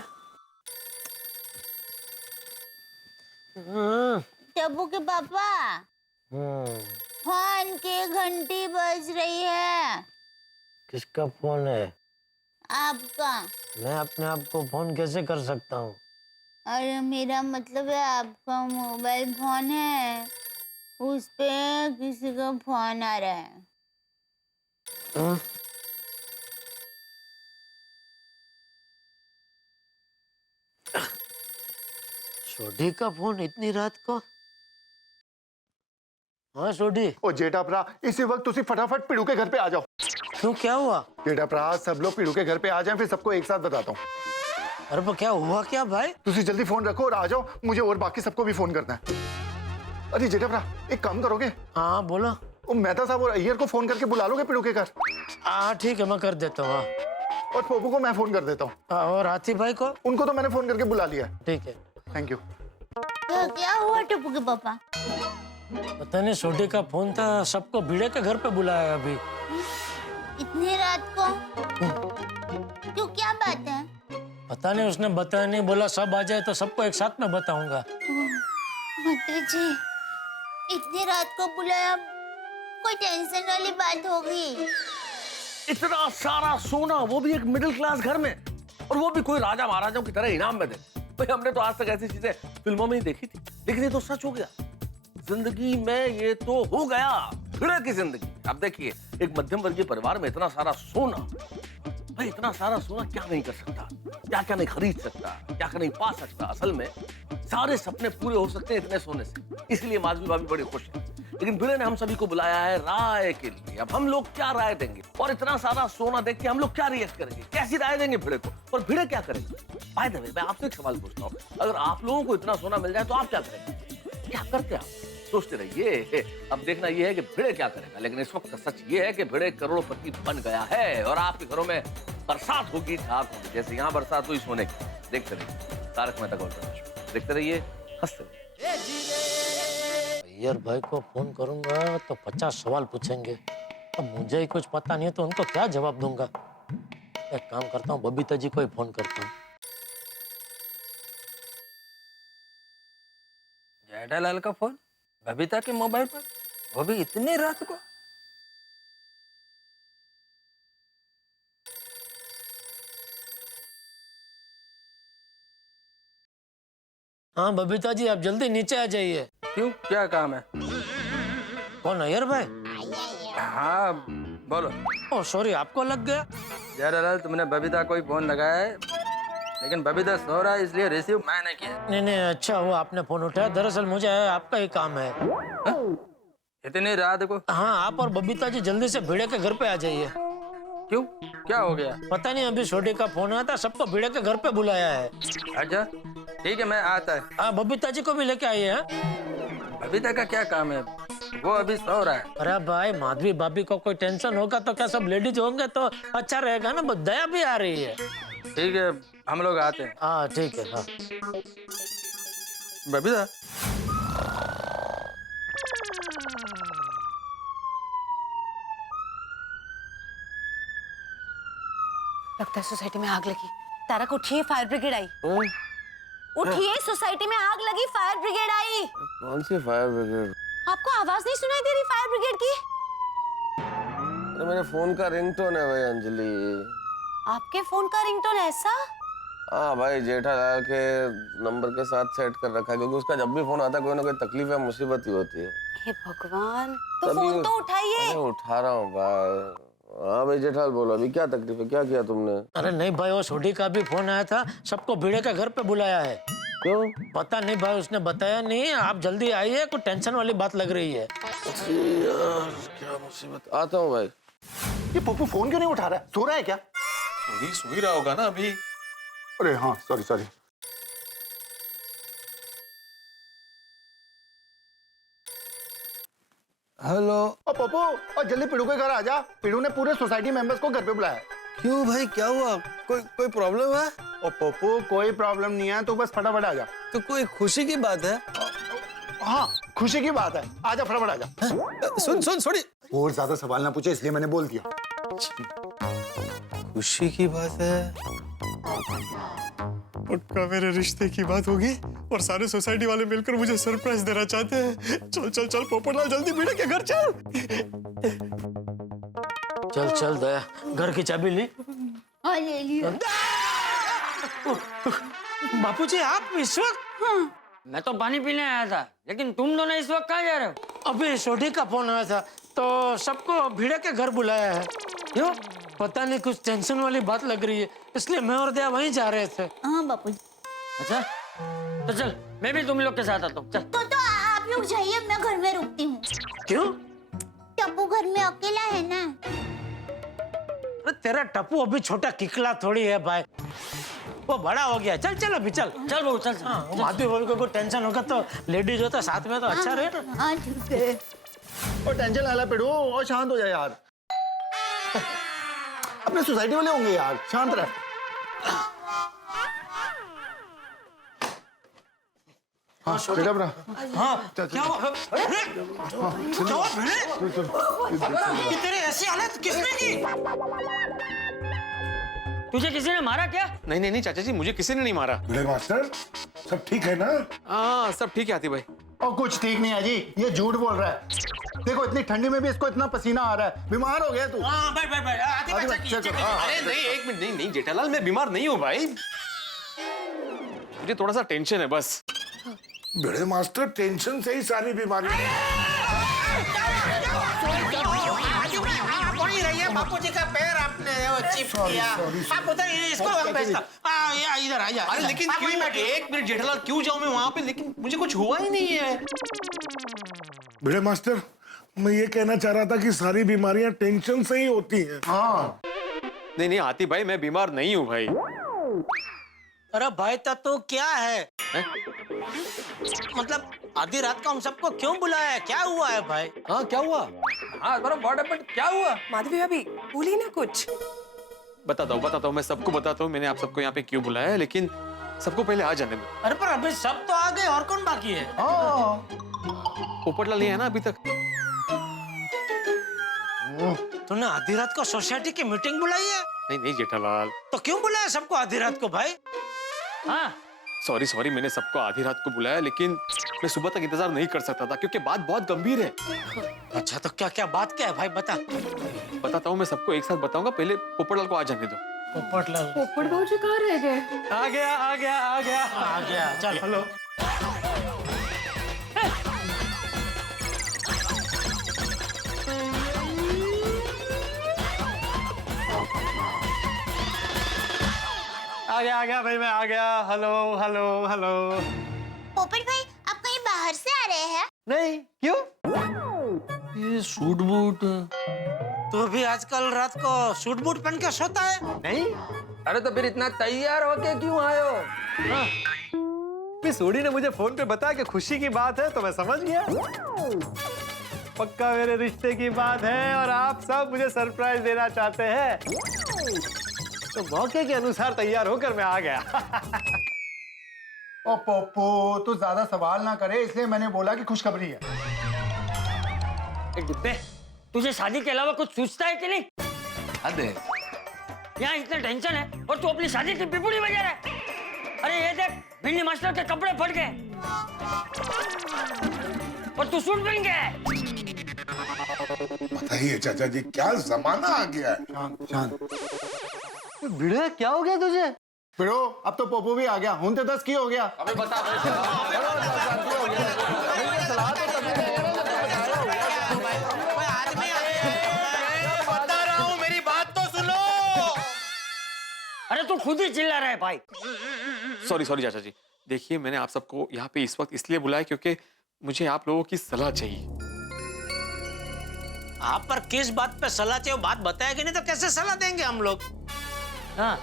टब्बू के पापा, फोन की घंटी बज रही है। किसका फोन है? आपका। मैं अपने आप को फोन कैसे कर सकता हूँ? अरे मेरा मतलब है आपका मोबाइल फोन है, उस पे किसी का फोन आ रहा है। सोडी का फोन इतनी रात को? हाँ सोडी। ओ जेठा भरा, इसी वक्त तुसी फटाफट पिड़ू के घर पे आ जाओ। क्यों, क्या हुआ? जेठा भरा, सब लोग पिड़ू के घर पे आ जाएं, फिर सबको एक साथ बताता हूँ। अरे वो क्या हुआ क्या भाई? तुसी जल्दी फोन रखो और आ जाओ, मुझे और बाकी सबको भी फोन करना है। अरे जेठा भरा, एक काम करोगे? हाँ बोलो। वो मेहता साहब और अय्यर को फोन करके बुला लोगे पिड़ू के घर? हाँ ठीक है, मैं कर देता हूँ। और पोपू को मैं फोन कर देता हूँ। और हाथी भाई को? उनको तो मैंने फोन करके बुला लिया। ठीक है, थैंक यू। तो क्या हुआ टप्पू के पापा? पता नहीं, सोडी का फोन था, सबको भिड़े के घर पे बुलाया अभी। इतनी रात को? क्यों, क्या बात है? पता नहीं, उसने बताया नहीं, बोला सब आ जाए तो सबको एक साथ में बताऊंगा। मंत्री जी, इतनी रात को बुलाया, कोई टेंशन वाली बात होगी? इतना सारा सोना, वो भी एक मिडिल क्लास घर में, और वो भी कोई राजा महाराजाओं की तरह इनाम में दे। भाई हमने तो आज तक ऐसी चीजें फिल्मों में ही देखी थी, लेकिन ये तो सच हो गया जिंदगी में। ये तो हो गया भिड़े की जिंदगी। अब देखिए, एक मध्यम वर्गीय परिवार में इतना सारा सोना, भाई इतना सारा सोना क्या नहीं कर सकता, क्या क्या नहीं खरीद सकता, क्या क्या नहीं पा सकता। असल में सारे सपने पूरे हो सकते हैं इतने सोने से, इसलिए माधवी भाभी बड़ी खुश है। लेकिन भिड़े ने हम सभी को बुलाया है राय के लिए। अब हम लोग क्या राय देंगे, और इतना सारा सोना देख के हम लोग क्या रिएक्ट करेंगे, कैसी राय देंगे भिड़े को, और भिड़े क्या करेगा? बाय द वे, मैं आपसे एक सवाल पूछता हूँ, अगर आप लोगों को इतना सोना मिल जाए तो आप क्या करेंगे? क्या करते आप? सोचते रहिए। अब देखना यह है कि भिड़े क्या करेगा। लेकिन इस वक्त का सच ये है कि भिड़े करोड़पति बन गया है, और आपके घरों में बरसात होगी, ठाक होगी, जैसे यहाँ बरसात हुई सोने की। देखते रहिए तारक मेहता का उल्टा चश्मा, देखते रहिए, हंसते रहिए। अय्यर भाई को फोन करूंगा तो 50 सवाल पूछेंगे, तो मुझे ही कुछ पता नहीं है तो उनको क्या जवाब दूंगा। एक काम करता हूँ, बबीता जी को ही फोन करता हूँ। जेठालाल का फोन बबीता के मोबाइल पर? वो भी इतनी रात को? हाँ बबीता जी, आप जल्दी नीचे आ जाइए। क्यों, क्या काम है? कौन अय्यर भाई? हाँ बोलो। ओ सॉरी, आपको लग गया? यार तुमने बबीता को ही फोन लगाया है, लेकिन बबीता सो रहा है इसलिए रिसीव मैंने किया। नहीं, अच्छा हुआ आपने फोन उठाया। दरअसल मुझे आपका ही काम है। इतनी रात को? हाँ, आप और बबीता जी जल्दी से भिड़े के घर पे आ जाइए। क्यों, क्या हो गया? पता नहीं, अभी छोटे का फोन आया था, सबको भिड़े के घर पे बुलाया है। अच्छा ठीक है, मैं आता है। हाँ, बबीता जी को भी लेके आइए। बबीता का क्या काम है, वो अभी सो रहा है। अरे भाई, माधवी भाभी को कोई टेंशन होगा तो क्या सब लेडीज होंगे तो अच्छा रहेगा ना, दया भी आ रही है। ठीक है, हम लोग आते हैं। हाँ ठीक है। हाँ बबीता, लगता है सोसाइटी में आग लगी। तारक उठिए, फायर ब्रिगेड आई। उठिए, सोसाइटी में आग लगी, फायर ब्रिगेड आई। कौन सी फायर ब्रिगेड? आपको आवाज नहीं सुनाई दे रही फायर ब्रिगेड की? अरे मेरे फोन का रिंगटोन है भाई अंजलि। आपके फोन का रिंगटोन ऐसा? हाँ भाई, जेठालाल के नंबर के साथ सेट कर रखा है, क्योंकि उसका जब भी फोन आता है कोई ना कोई तकलीफ या मुसीबत ही होती है। हे भगवान, तो फोन तो उठाइए। अरे उठा रहा हूँ भाई। हाँ भाई जेठाल बोलो, अभी क्या तकलीफ है, क्या किया तुमने? अरे नहीं भाई, वो सोडी का भी फोन आया था, सबको भिड़े के घर पे बुलाया है। क्यों? पता नहीं भाई, उसने बताया नहीं। आप जल्दी आइए, कुछ टेंशन वाली बात लग रही है। यार क्या मुसीबत। आता हूँ भाई। ये पप्पू फोन क्यों नहीं उठा रहा है? सो रहा है क्या? सो ही रहा होगा ना अभी। अरे हाँ, सॉरी। हेलो। और पप्पू, और जल्दी पिड़ू के घर आ जा। पिड़ू ने पूरे सोसाइटी मेंबर्स को घर पे बुलाया है। क्यों भाई, क्या हुआ? कोई प्रॉब्लम है? और पप्पू, कोई प्रॉब्लम नहीं है, तो बस फटाफट आ जा। तो कोई खुशी की बात है? हाँ, खुशी की बात है। आजा, फटाफट आ जा। सुन सॉरी। और ज्यादा सवाल ना पूछे, इसलिए मैंने बोल दिया। खुशी की बात है? पक्का मेरे रिश्ते की बात होगी और सारे सोसाइटी वाले मिलकर मुझे सरप्राइज देना चाहते हैं। चल पोपटलाल, जल्दी भिड़े के घर चल। चल दया, घर की चाबी ली? हाँ, ले लिया। बापूजी, आप इस वक्त? मैं तो पानी पीने आया था, लेकिन तुम दोनों इस वक्त कहाँ जा रहे हो? अभी सोडी का फोन आया था, तो सबको भिड़े के घर बुलाया है। क्यों? पता नहीं, कुछ टेंशन वाली बात लग रही है, इसलिए मैं और दया वहीं जा रहे थे। हाँ बापू। अच्छा, तो चल मैं भी तुम लोग के साथ आता हूँ। चल। तो आप लोग जाइए, मैं घर में रुकती हूँ। क्यों? टप्पू घर में अकेला है ना। अरे तेरा टप्पू अभी छोटा किकला थोड़ी है भाई, वो बड़ा हो गया। चल अभी चल बहू, चल। माधवी भाभी को कोई टेंशन होगा तो लेडीज होता साथ में तो अच्छा रहे। हाँ ठीक है। और टेंशन लाला पिड़ू, और शांत हो जाए यार। अपने सोसाइटी वाले होंगे यार, शांत रह। हाँ बेटा बरा। हाँ क्या हुआ? तेरे ऐसी हालत किसने की? तुझे किसी ने मारा क्या? नहीं चाचा जी, मुझे किसी ने नहीं मारा। बड़े मास्टर, सब ठीक है ना? हाँ सब ठीक है आती भाई। और कुछ ठीक नहीं है जी, ये झूठ बोल रहा है। देखो इतनी ठंडी में भी इसको इतना पसीना आ रहा है। बीमार हो गया तू? हाँ बैठ। अरे नहीं, एक मिनट, नहीं जेठालाल, मैं बीमार नहीं हूँ भाई, मुझे थोड़ा सा टेंशन है बस। बड़े मास्टर, टेंशन से ही सारी बीमारी। बापू जी का पैर आपने चिप किया। आप उधर इसको इधर आ जा। अरे लेकिन क्यों? एक मिनट जेठालाल, क्यों जाऊं मैं वहां पे? लेकिन मुझे कुछ हुआ ही नहीं है। बड़े मास्टर, मैं ये कहना चाह रहा था कि सारी बीमारियां टेंशन से ही होती हैं। हाँ। नहीं आती भाई, मैं बीमार नहीं हूँ भाई। अरे भाई तो क्या है? मतलब आधी रात को हम सबको क्यों बुलाया है? क्या हुआ है भाई? हाँ क्या हुआ? हाँ क्या हुआ? माधवी भाभी बोली ना कुछ। बताता हूँ, मैं सबको बताता हूँ मैंने आप सबको यहाँ पे क्यों बुलाया है, लेकिन सबको पहले आ जाने दो। अरे पर अभी सब तो आ गए, और कौन बाकी है? पोपटलाल है ना अभी तक? तूने आधी रात को सोसाइटी की मीटिंग बुलाई है? नहीं जेठालाल। तो क्यों बुलाया सबको आधी रात को भाई? हाँ सॉरी, मैंने सबको आधी रात को बुलाया, लेकिन मैं सुबह तक इंतजार नहीं कर सकता था क्योंकि बात बहुत गंभीर है। अच्छा तो क्या क्या बात क्या है भाई, बता। बताता हूँ, मैं सबको एक साथ बताऊंगा, पहले पोपटलाल को आ जाने दो। पोपटलाल पोपट भाजी कहाँ रह गए? आ गया आ गया आ गया आ गया, चल। हेलो। आ गया भाई, मैं आ गया। Hello hello hello. पोपट भाई आप कहीं बाहर से आ रहे हैं? नहीं, क्यों? ये सूट बूट तो भी आजकल रात को सूट बूट पहन के सोता है? नहीं। अरे तो फिर इतना तैयार होके क्यों आए हो? सोडी ने मुझे फोन पे बताया कि खुशी की बात है तो मैं समझ गया। पक्का मेरे रिश्ते की बात है और आप सब मुझे सरप्राइज देना चाहते हैं, तो मौके के अनुसार तैयार होकर मैं आ गया। ओ पोपो, तू ज्यादा सवाल ना करे, इसलिए मैंने बोला कि खुशखबरी है। डिब्बे, तुझे शादी के अलावा कुछ सोचता है कि नहीं? हद है। यहाँ इतना टेंशन है और तू अपनी शादी की पिपुड़ी बजा रहा है। अरे ये देख, भिंडी मास्टर के कपड़े फट गए और तू सूट पहन गया है। बताइए चाचा जी, क्या जमाना आ गया है। शांत। भिड़े क्या हो गया तुझे? फिरो, अब तो पोपो भी आ गया। हूं तो 10 की हो गया। अबे बता बता रहा हूँ, मेरी बात तो सुनो। अरे तू खुद ही चिल्ला रहा है भाई। सॉरी सॉरी चाचा जी, देखिए मैंने आप सबको यहाँ पे इस वक्त इसलिए बुलाया क्योंकि मुझे आप लोगों की सलाह चाहिए। आप पर किस बात पे सलाह चाहिए, बात बताएगी नहीं तो कैसे सलाह देंगे हम लोग? हाँ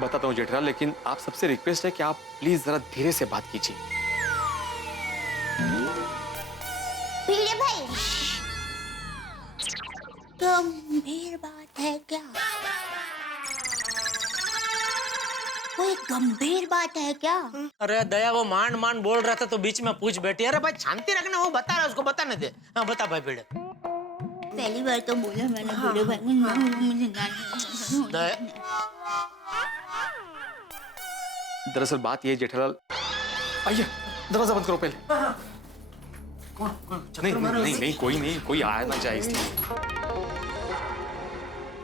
बताता हूँ जेठराल, लेकिन आप सबसे रिक्वेस्ट है कि आप प्लीज जरा धीरे से बात कीजिए। भिड़े भाई, गंभीर बात है क्या? कोई गंभीर बात है क्या? अरे दया, वो मान मान बोल रहा था तो बीच में पूछ बैठी। अरे भाई शांति रखना, वो बता रहा है, उसको बताने दे। हाँ बता भाई भिड़े। पहली बार तो बोला मैंने भिड़े भाई, मुझे दया, दरअसल बात ये जेठराल, आइए दरवाजा बंद करो पहले। नहीं नहीं नहीं, कोई नहीं, कोई आया ना जाए इसलिए।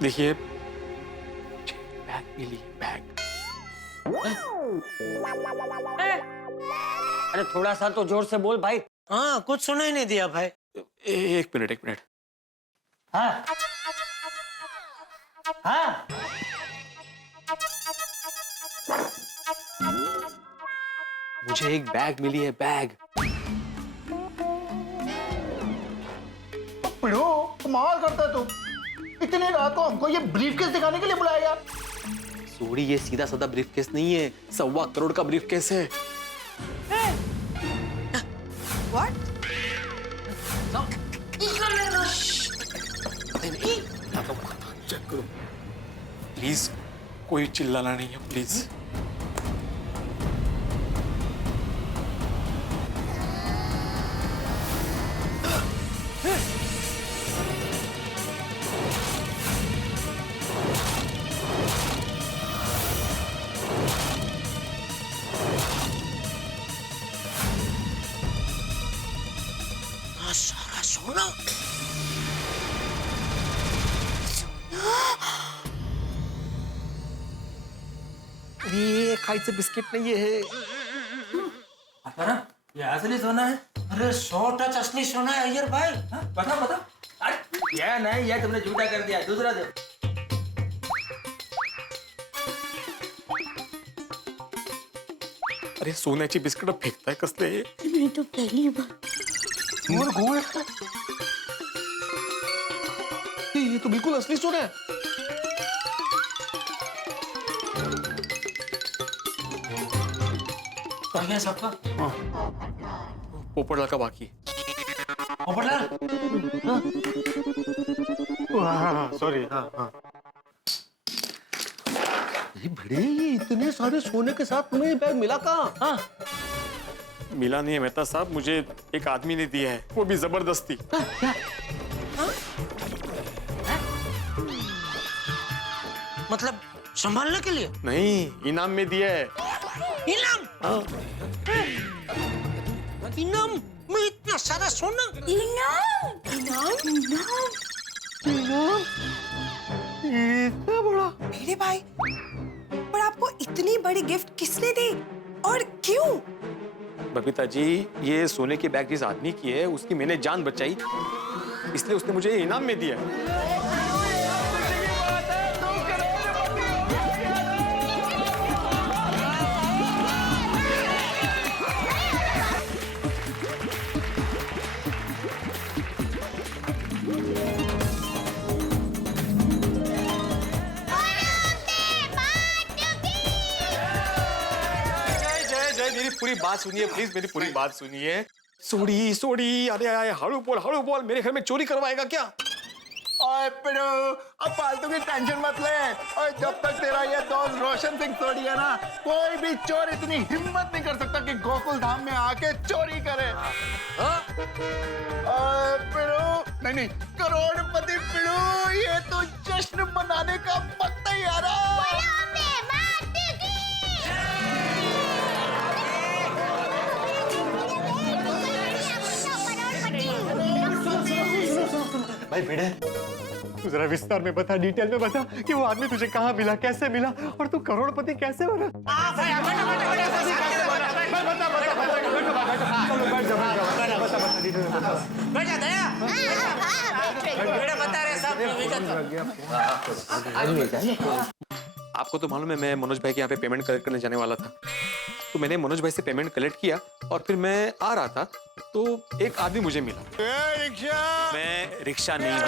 देखिए, बैग मिली, बैग। अरे थोड़ा सा तो जोर से बोल भाई। हाँ कुछ सुना ही नहीं दिया भाई। एक मिनट। हाँ हाँ मुझे एक बैग मिली है, बैग। फिरो, कमाल करता है तू। इतनी रात को हमको ये ब्रीफकेस दिखाने के लिए बुलाया यार। सोडी, ये सीधा साधा ब्रीफकेस नहीं है, 1.25 करोड़ का ब्रीफकेस है। What? चेक करो प्लीज, कोई चिल्लाना नहीं है प्लीज। सारा सोना। ये खाई बिस्किट नहीं है। ये असली सोना है। अरे 100 टच असली सोना है अय्यर भाई। बता। ये नहीं, ये तुमने झूठा कर दिया, दूसरा दे। अरे सोन्याची बिस्किट फेकताय कसले? मैं तो पहली बार। और गोल, ये तो बिल्कुल असली सोना है। आ गया सबका? पोपटलाल का बाकी। पोपटलाल? सॉरी। हाँ। ये भिड़े, ये इतने सारे सोने के साथ तुम्हें ये बैग मिला कहाँ? हाँ। मिला नहीं है मेहता साहब, मुझे एक आदमी ने दिया है, वो भी जबरदस्ती। क्या? मतलब संभालने के लिए? नहीं, इनाम में दिया है। इनाम? इनाम में इतना सारा सोना। इनाम इतना बड़ा? मेरे भाई, पर आपको इतनी बड़ी गिफ्ट किसने दी और क्यों? बबीता जी, ये सोने की बैग जिस आदमी की है उसकी मैंने जान बचाई, इसलिए उसने मुझे ये इनाम में दिया। मेरी पूरी बात सुनिए प्लीज, मेरी पूरी बात सुनिए। सोड़ी सोड़ी, अरे आए हाड़ू बोल, मेरे घर में चोरी करवाएगा क्या? ओए पिड़ू, अब फालतू की टेंशन मत ले। और जब तक तेरा ये दोस्त रोशन सिंह सोड़ी है ना, कोई भी चोर इतनी हिम्मत नहीं कर सकता कि गोकुल धाम में आके चोरी करे। ओए पिड़ू, नहीं, करोड़पति पिड़ू, ये तो जश्न मनाने का वक्त है यार। भाई भिड़े, तू जरा विस्तार में बता, डिटेल में बता कि वो आदमी तुझे कहाँ मिला, कैसे मिला और तू करोड़पति कैसे बना? आपको तो मालूम है मैं मनोज भाई के यहाँ पे पेमेंट कलेक्ट करने जाने वाला था, तो मैंने मनोज भाई से पेमेंट कलेक्ट किया और फिर मैं आ रहा था तो एक आदमी मुझे मिला। रिक्शा? मैं रिक्शा नहीं हूँ।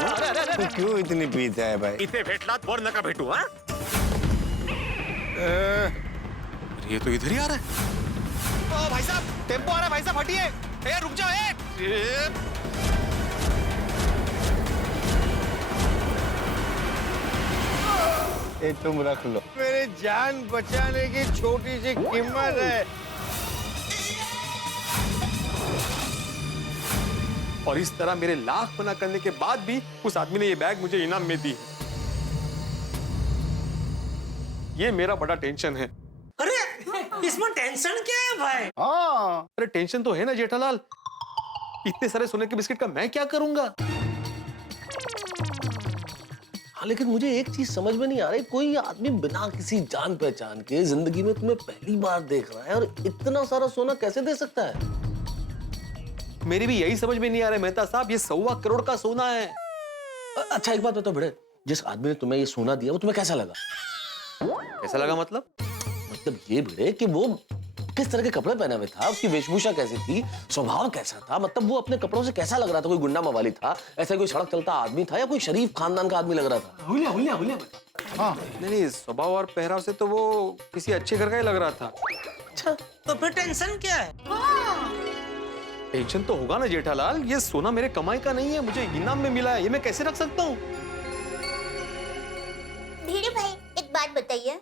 तू क्यों इतनी पीता है भाई? इतने भेटलात बोर नका भेटू। हाँ, ये तो इधर ही आ रहा है। ओ भाई साहब, टेम्पो आ रहा है, भाई साहब हटिए। रुक जाओ। ये तुम रख लो, मेरी जान बचाने की छोटी सी कीमत है। और इस तरह मेरे लाख मना करने के बाद भी उस आदमी ने ये बैग मुझे इनाम में दी। ये मेरा बड़ा टेंशन है। अरे इसमें टेंशन क्या है भाई? हाँ, अरे टेंशन तो है ना जेठालाल, इतने सारे सोने के बिस्किट का मैं क्या करूंगा? हाँ, लेकिन मुझे एक चीज समझ में नहीं आ रही, कोई आदमी बिना किसी जान पहचान के जिंदगी में तुम्हें पहली बार देख रहा है और इतना सारा सोना कैसे दे सकता है? मेरी भी यही समझ में नहीं आ रहा है मेहता साहब, ये 1.25 करोड़ का सोना है। अच्छा एक बात बताओ भिड़े, जिस आदमी ने तुम्हें ये सोना दिया वो तुम्हें कैसा लगा? कैसा लगा मतलब? मतलब ये भिड़े कि वो किस तरह के कपड़े पहने हुए था, उसकी वेशभूषा कैसी थी, स्वभाव कैसा था, मतलब वो अपने कपड़ों से कैसा लग रहा था? कोई गुंडा मवाली था, ऐसा कोई सड़क चलता आदमी था या कोई शरीफ खानदान का आदमी लग रहा था? हुलिया। हाँ, नहीं, स्वभाव और पहराव से तो वो किसी अच्छे घर का ही लग रहा था। अच्छा, तो फिर टेंशन क्या है? टेंशन तो होगा ना जेठालाल, ये सोना मेरे कमाई का नहीं है, मुझे इनाम में मिला है, ये मैं कैसे रख सकता हूँ? भिड़े भाई, एक बात बताइए,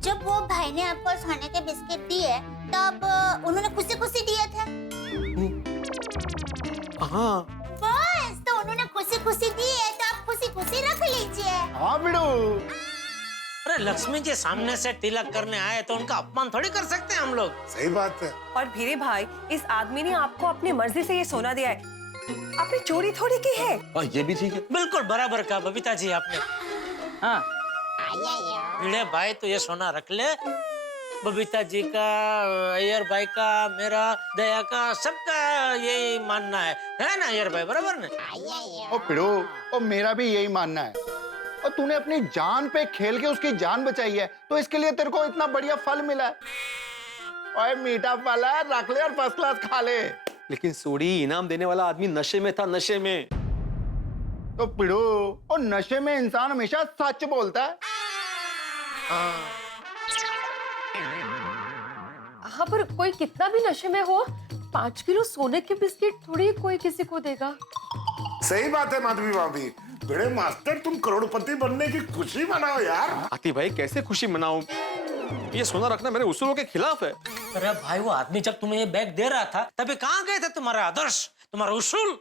जब वो भाई ने आपको सोने के बिस्किट दिए तब उन्होंने खुशी दिए थे? हाँ। बस, तो उन्होंने खुशी दिए तो आप खुशी रख लीजिए। हाँ बिड़ू। अरे लक्ष्मी जी सामने से तिलक करने आए तो उनका अपमान थोड़ी कर सकते हैं हम लोग। सही बात है। और भिड़े भाई, इस आदमी ने आपको अपनी मर्जी से ये सोना दिया है, आपने चोरी थोड़ी की है। ये भी ठीक है। बिल्कुल बराबर कहा बबीता जी आपने। हाँ भिड़े भाई, तो ये सोना रख ले, बबीता जी का, अय्यर भाई का, मेरा, दया का, सबका यही मानना है ना अय्यर भाई, बराबर ना? ओ पिड़ू, ओ मेरा भी यही मानना है। और तूने अपनी जान पे खेल के उसकी जान बचाई है, तो इसके लिए तेरे को इतना बढ़िया फल मिला है। ओए मीठा फल है, रख ले और फर्स्ट क्लास खा ले। लेकिन सोड़ी, इनाम देने वाला आदमी नशे में था, नशे में। तो पिड़ू, और नशे में इंसान हमेशा सच बोलता है। हाँ, पर कोई कितना भी नशे में हो, 5 किलो सोने के बिस्किट थोड़ी कोई किसी को देगा। सही बात है माधवी भाभी। बड़े मास्टर, तुम करोड़पति बनने की खुशी मनाओ यार। आती भाई, कैसे खुशी मनाऊं? ये सोना रखना मेरे उसूलों के खिलाफ है। अरे भाई, वो आदमी जब तुम्हें ये बैग दे रहा था तभी कहाँ गए थे तुम्हारा आदर्श, तुम्हारा उसूल?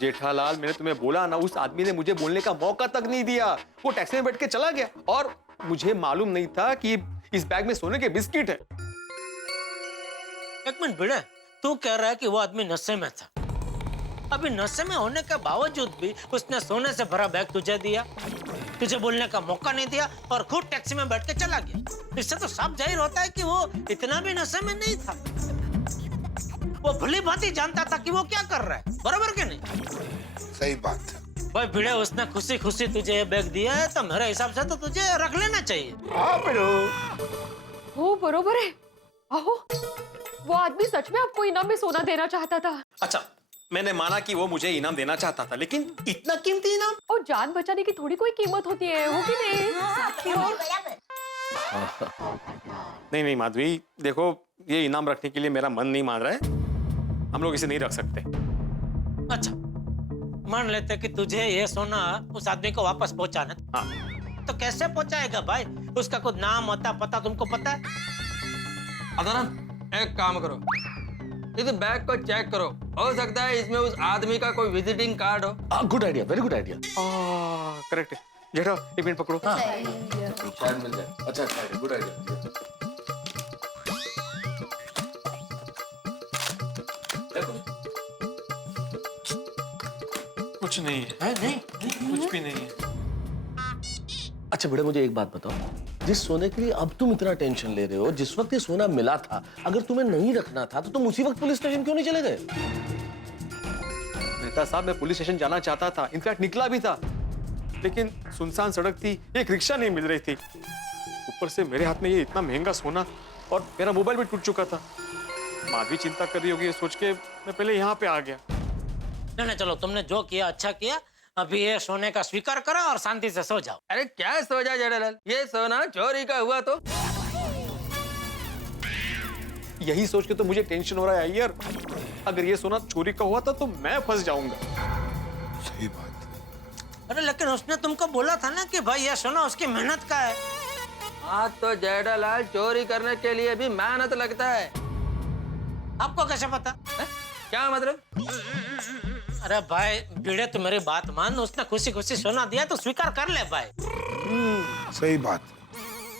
जेठालाल, मैंने तुम्हें बोला ना, उस आदमी ने मुझे बोलने का मौका तक नहीं दिया। वो टैक्सी में बैठ के चला गया और मुझे मालूम नहीं था कि इस बैग में सोने के बिस्किट है। एक मिनट भिड़े, तू कह रहा है कि वो आदमी नशे में था। अभी नशे में होने के बावजूद भी उसने सोने से भरा बैग तुझे दिया, तुझे बोलने का मौका नहीं दिया और खुद टैक्सी में बैठ के चला गया। इससे तो साफ जाहिर होता है कि वो इतना भी नशे में नहीं था। वो भली भांति जानता था कि वो क्या कर रहा है, बराबर के नहीं? सही बात। भाई भिड़े, उसने खुशी खुशी तुझे ये बैग दिया है तो मेरे हिसाब से तो तुझे रख लेना चाहिए। हाँ बिड़ो, हो बरोबर है। आहो, वो आदमी सच में आपको इनाम में सोना देना चाहता था। अच्छा, मैंने माना कि वो मुझे इनाम देना चाहता था, लेकिन इतना कीमती इनाम? और जान बचाने की थोड़ी कोई कीमत होती है, हो कि नहीं? नहीं नहीं माधवी, देखो ये इनाम रखने के लिए मेरा मन नहीं मान रहा है। हम लोग इसे नहीं रख सकते। अच्छा, मान लेते कि तुझे ये सोना उस आदमी को वापस पहुंचाना। हाँ। तो कैसे पहुंचाएगा भाई? उसका कुछ नाम होता पता तुमको पता है? अदनान, एक काम करो, इस बैग को चेक करो, हो सकता है इसमें उस आदमी का कोई विजिटिंग कार्ड हो। Good idea, very good idea. Correct है। जेठा, एक मिनट पकड़ो। हाँ। शायद मिल जाए। अच्छा अच्छा, गुड आइडिया। कुछ नहीं है। नहीं, कुछ भी नहीं है। अच्छा बेटा, मुझे एक बात बताओ, जिस सोने के लिए अब तुम इतना टेंशन ले रहे हो, जिस वक्त ये सोना मिला था, अगर तुम्हें नहीं रखना था तो तुम उसी वक्त पुलिस स्टेशन क्यों नहीं चले गए? मेहता साहब, मैं पुलिस स्टेशन जाना चाहता था, इनफैक्ट निकला भी था, लेकिन सुनसान सड़क थी, एक रिक्शा नहीं मिल रही थी। ऊपर से मेरे हाथ में ये इतना महंगा सोना और मेरा मोबाइल भी टूट चुका था। माधवी चिंता कर रही होगी ये सोच के मैं पहले यहाँ पे आ गया। नहीं, चलो, तुमने जो किया अच्छा किया। अभी ये सोने का स्वीकार करो और शांति से सो जाओ। अरे क्या सो जा जेठालाल, ये सोना चोरी का हुआ तो? यही सोच के तो मुझे टेंशन हो रहा है अय्यर। अगर ये सोना चोरी का हुआ था तो मैं फंस जाऊंगा। सही बात। अरे लेकिन उसने तुमको बोला था ना कि भाई ये सोना उसकी मेहनत का है। हाँ तो जेठालाल, चोरी करने के लिए भी मेहनत लगता है। आपको कैसे पता है? क्या मतलब? अरे भाई भिड़े, तू मेरी बात मान, उसने खुशी खुशी सोना दिया तो स्वीकार कर ले भाई। सही बात।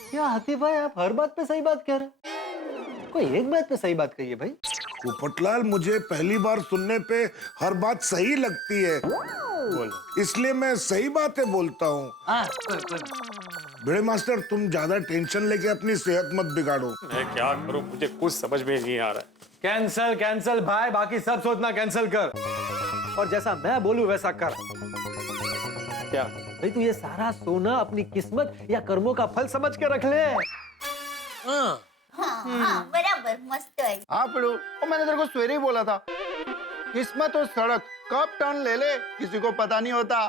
क्या हाथी भाई, आप हर बात पे सही बात कह रहे हैं? कोई एक बात पे सही बात कहिए भाई। पोपटलाल, मुझे पहली बार सुनने पे हर बात सही लगती है, इसलिए मैं सही बातें बोलता हूँ। बड़े मास्टर, तुम ज्यादा टेंशन लेके अपनी सेहत मत बिगाड़ो। मैं क्या करूं, मुझे कुछ समझ में नहीं आ रहा है। कैंसल कैंसल भाई, बाकी सब सोचना कैंसल कर और जैसा मैं बोलूं वैसा कर। क्या भाई, तू ये सारा सोना अपनी किस्मत या कर्मों का फल समझ के रख ले। हाँ, बराबर, मस्त है। हाँ पिड़ू, और मैंने तेरे को सवेरे ही बोला था, किस्मत और सड़क कब टर्न ले ले किसी को पता नहीं होता।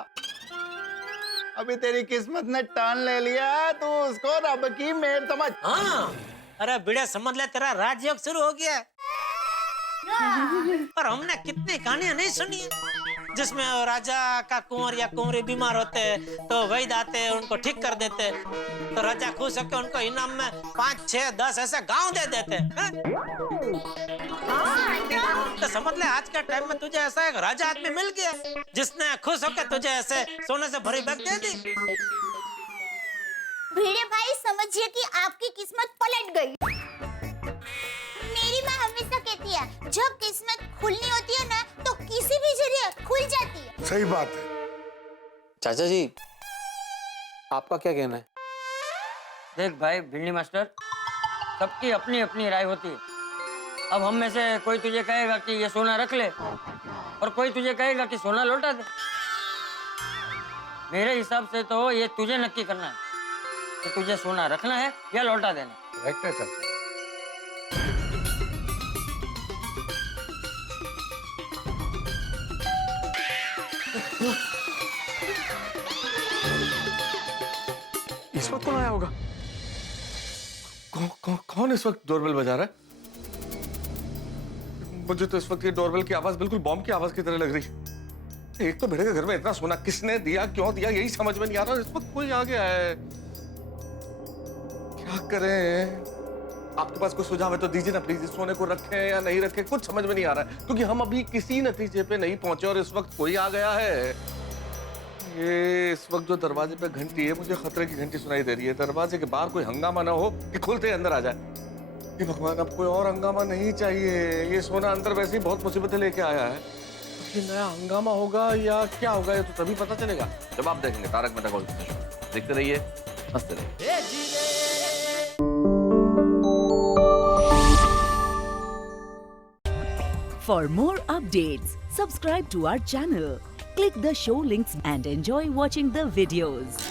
अभी तेरी किस्मत ने टर्न ले लिया तो उसको रब की मेहर समझ। हाँ, अरे बिड़े समझ ले, तेरा राजयोग शुरू हो गया है। पर हमने कितनी कहानियां नहीं सुनी है जिसमें राजा का कुंवर या कुंवरी बीमार होते हैं तो वैद आते हैं, उनको ठीक कर देते हैं, तो राजा खुश होकर उनको इनाम में 5, 6, 10 ऐसे गांव दे देते हैं। तो समझ ले, आज के टाइम में तुझे ऐसा एक राजा आदमी मिल गया जिसने खुश होकर तुझे ऐसे सोने से भरी बैग दे दी। भिड़े भाई, समझिए कि आपकी किस्मत पलट गई। मेरी माँ हमेशा कहती है, जब किस्मत खुलनी होती है ना तो किसी भी जरिए खुल जाती है। सही बात है। चाचा जी, आपका क्या कहना है? देख भाई भिंडी मास्टर, सबकी अपनी अपनी राय होती है। अब हम में से कोई तुझे कहेगा कि ये सोना रख ले और कोई तुझे कहेगा कि सोना लौटा दे। मेरे हिसाब से तो ये तुझे नक्की करना है कि तुझे सोना रखना है या लौटा देना। करेक्ट है चाचा। इस वक्त कौन आया होगा? कौन इस वक्त डोरबेल बजा रहा है? मुझे तो इस वक्त ये डोरबेल की आवाज बिल्कुल बॉम्ब की आवाज की तरह लग रही है। एक तो भिड़े के घर में इतना सोना किसने दिया, क्यों दिया, यही समझ में नहीं आ रहा। इस वक्त कोई आ गया है, क्या करें? आपके पास कोई सुझाव है तो दीजिए ना प्लीज। इस सोने को रखें या नहीं रखें, कुछ समझ में नहीं आ रहा है, क्योंकि हम अभी किसी नतीजे पे नहीं पहुंचे और इस वक्त कोई आ गया है। ये इस वक्त जो दरवाजे पे घंटी है, मुझे खतरे की घंटी सुनाई दे रही है। दरवाजे के बाहर कोई हंगामा ना हो कि खुलते अंदर आ जाए। ये भगवान, अब कोई और हंगामा नहीं चाहिए। ये सोना अंदर वैसे ही बहुत मुसीबतें लेके आया है। ये नया हंगामा होगा या क्या होगा, ये तो तभी पता चलेगा जब आप देखेंगे तारक मेहता का उल्टा चश्मा। देखते रहिए, हंसते रहिए। For more updates, subscribe to our channel, click the show links and enjoy watching the videos.